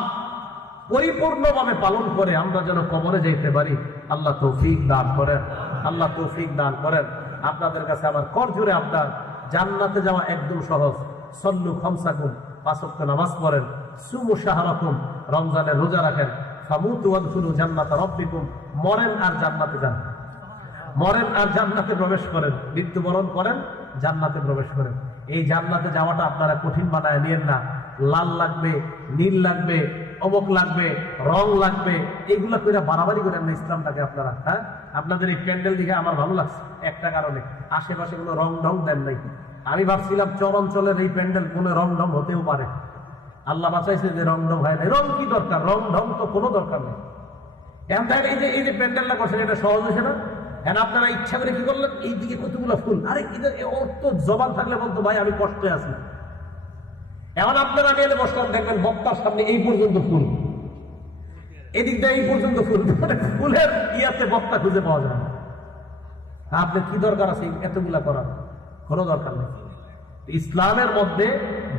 পরিপূর্ণভাবে পালন করে আমরা যেন কবরে যেতে পারি। আল্লাহ তৌফিক দান করেন, আল্লাহ তৌফিক দান করেন। আপনাদের কাছে আমার করজোরে আপনার জান্নাতে যাওয়া একদম সহজ। সল্লু খামসাকুম, 5 ওয়াক্ত নামাজ পড়েন, সুমু শাহরাকুম, রমজানের রোজা রাখেন, ফামুতু ওয়াদখুলু জান্নাতা রাব্বিকুম, মরেন আর জান্নাতে যান, মরেন আর জান্নাতে প্রবেশ করেন, মৃত্যুবরণ করেন, জান্নাতে প্রবেশ করেন। এই জান্নাতে যাওয়াটা আপনারা কঠিন বানায় নিয়েন না। লাল লাগবে, নীল লাগবে, অমুক লাগবে, রং লাগবে, এগুলা করে বাড়াবাড়ি করেন না ইসলামটাকে আপনারা। হ্যাঁ, আপনাদের এই প্যান্ডেল দেখে আমার ভালো লাগছে একটা কারণে, আশেপাশে কোনো রং ঢং দেন নাই, আমি ভাবছিলাম চর অঞ্চলের এই প্যান্ডেল কোন রং ঢং হতেও পারে, আল্লাহ বাঁচাইছে যে রং ঢং হয় না। রং কি দরকার, রং ঢং তো কোনো দরকার নেই। এখন তাই এই যে প্যান্ডেলটা করছেন এটা সহজ হয়েছে না? এখন আপনারা ইচ্ছা করে কি করলেন, এইদিকে কতগুলো ফুল, আরে ওর তো জবান থাকলে বলতো ভাই আমি কষ্টে আছি। এখন আপনারা আমি এলে বসলাম, দেখবেন বক্তার সামনে এই পর্যন্ত ফুল, এদিক দিয়ে এই পর্যন্ত ফুল, ফুলের ইয়াতে বক্তা খুঁজে পাওয়া যায় না। আপনি কি দরকার আছে এতগুলা করার? কোনো দরকার নেই। ইসলামের মধ্যে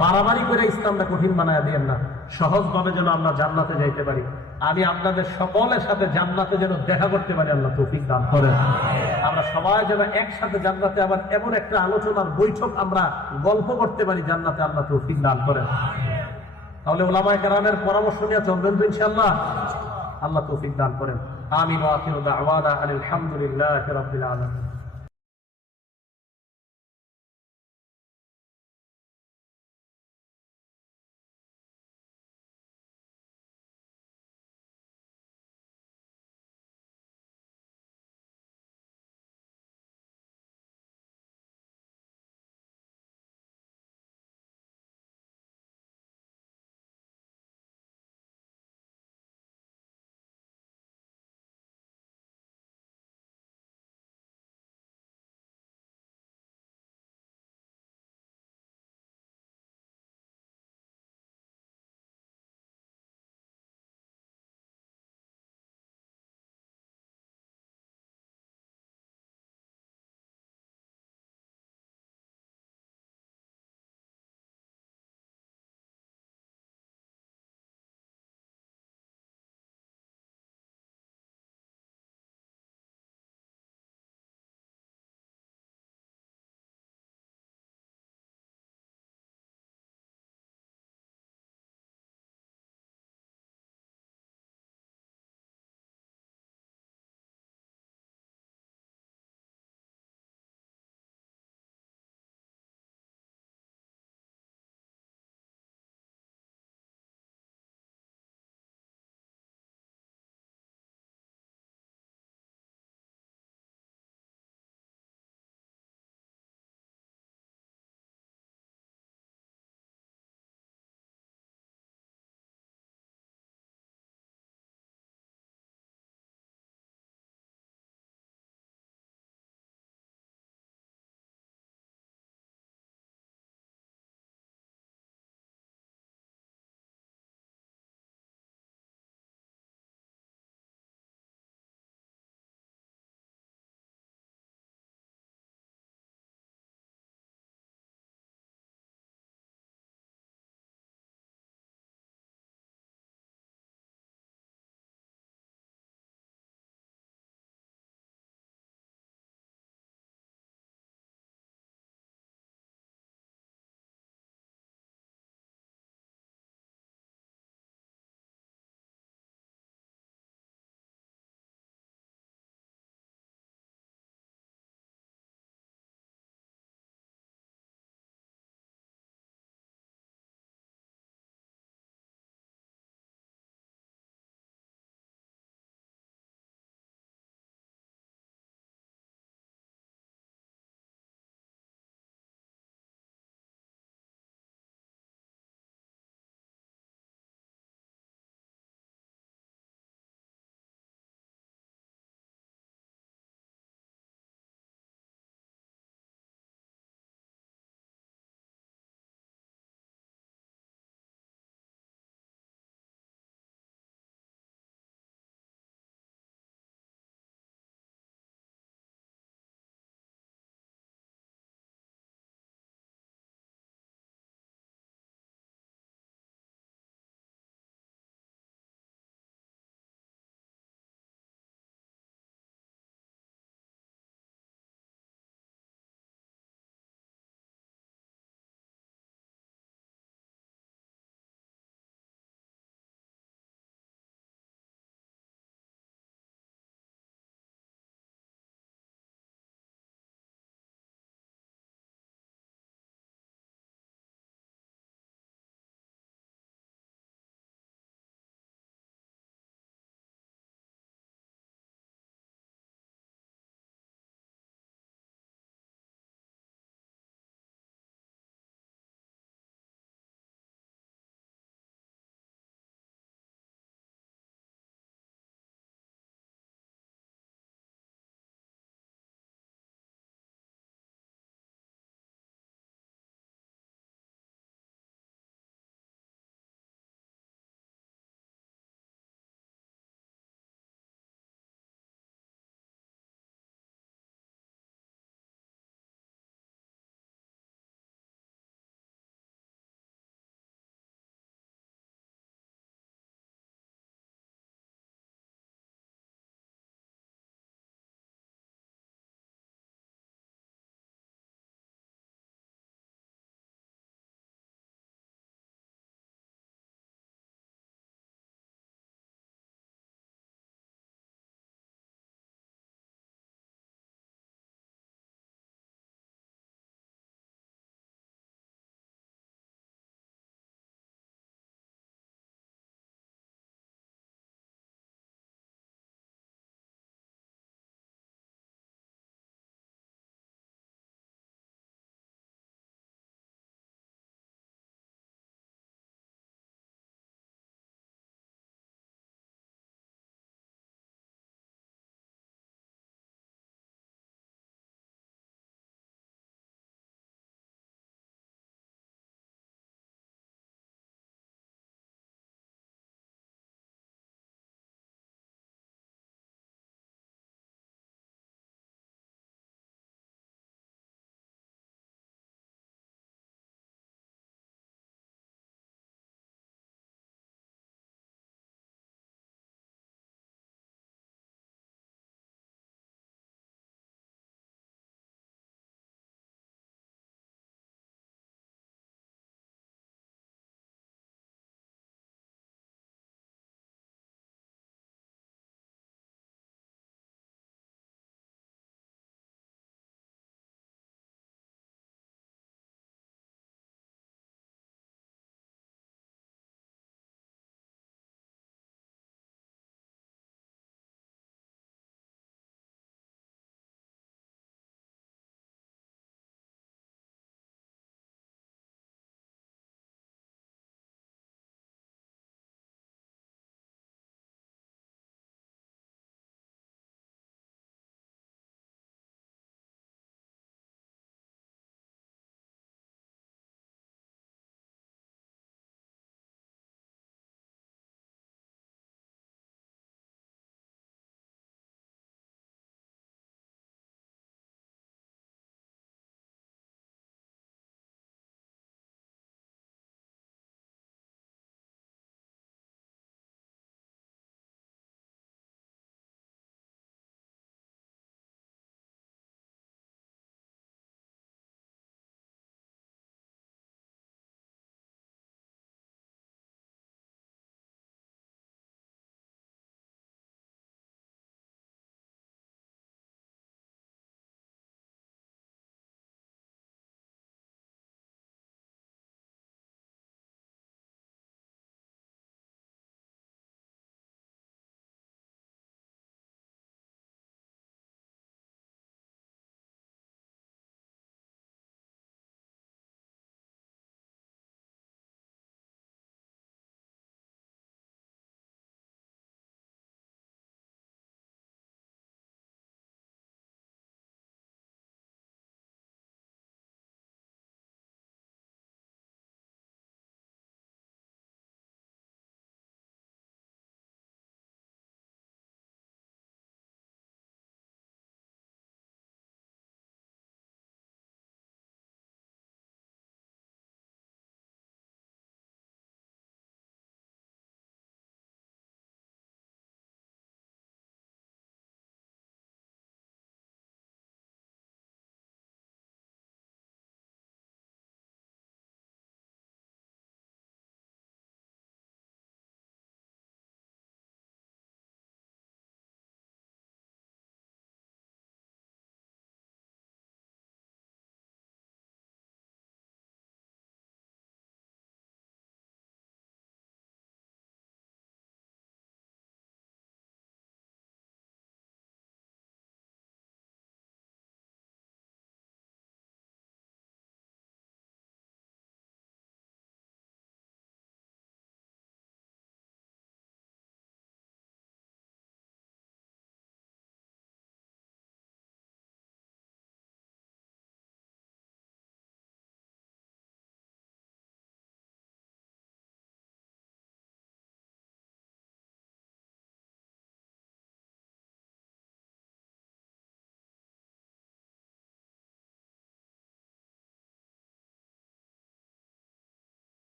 বাড়াবাড়ি করে ইসলামটা কঠিন বানায় দিয়েন না, সহজ ভাবে যেন আমরা জান্নাতে যাইতে পারি। আমি আপনাদের সকলের সাথে জান্নাতে যেন দেখা করতে পারি, আল্লাহ তৌফিক দান করেন। আমরা সবাই যেন একসাথে জান্নাতে আবার এমন একটা আলোচনার বৈঠক আমরা গল্প করতে পারি জান্নাতে, আল্লাহ তৌফিক দান করেন। তাহলে উলামায়ে কেরামের পরামর্শ নিয়ে চলবেন তো ইনশাআল্লাহ, আল্লাহ তৌফিক দান করেন। আমিন ওয়া আখিরু দাওয়ানা আলহামদুলিল্লাহি রাব্বিল আলামিন।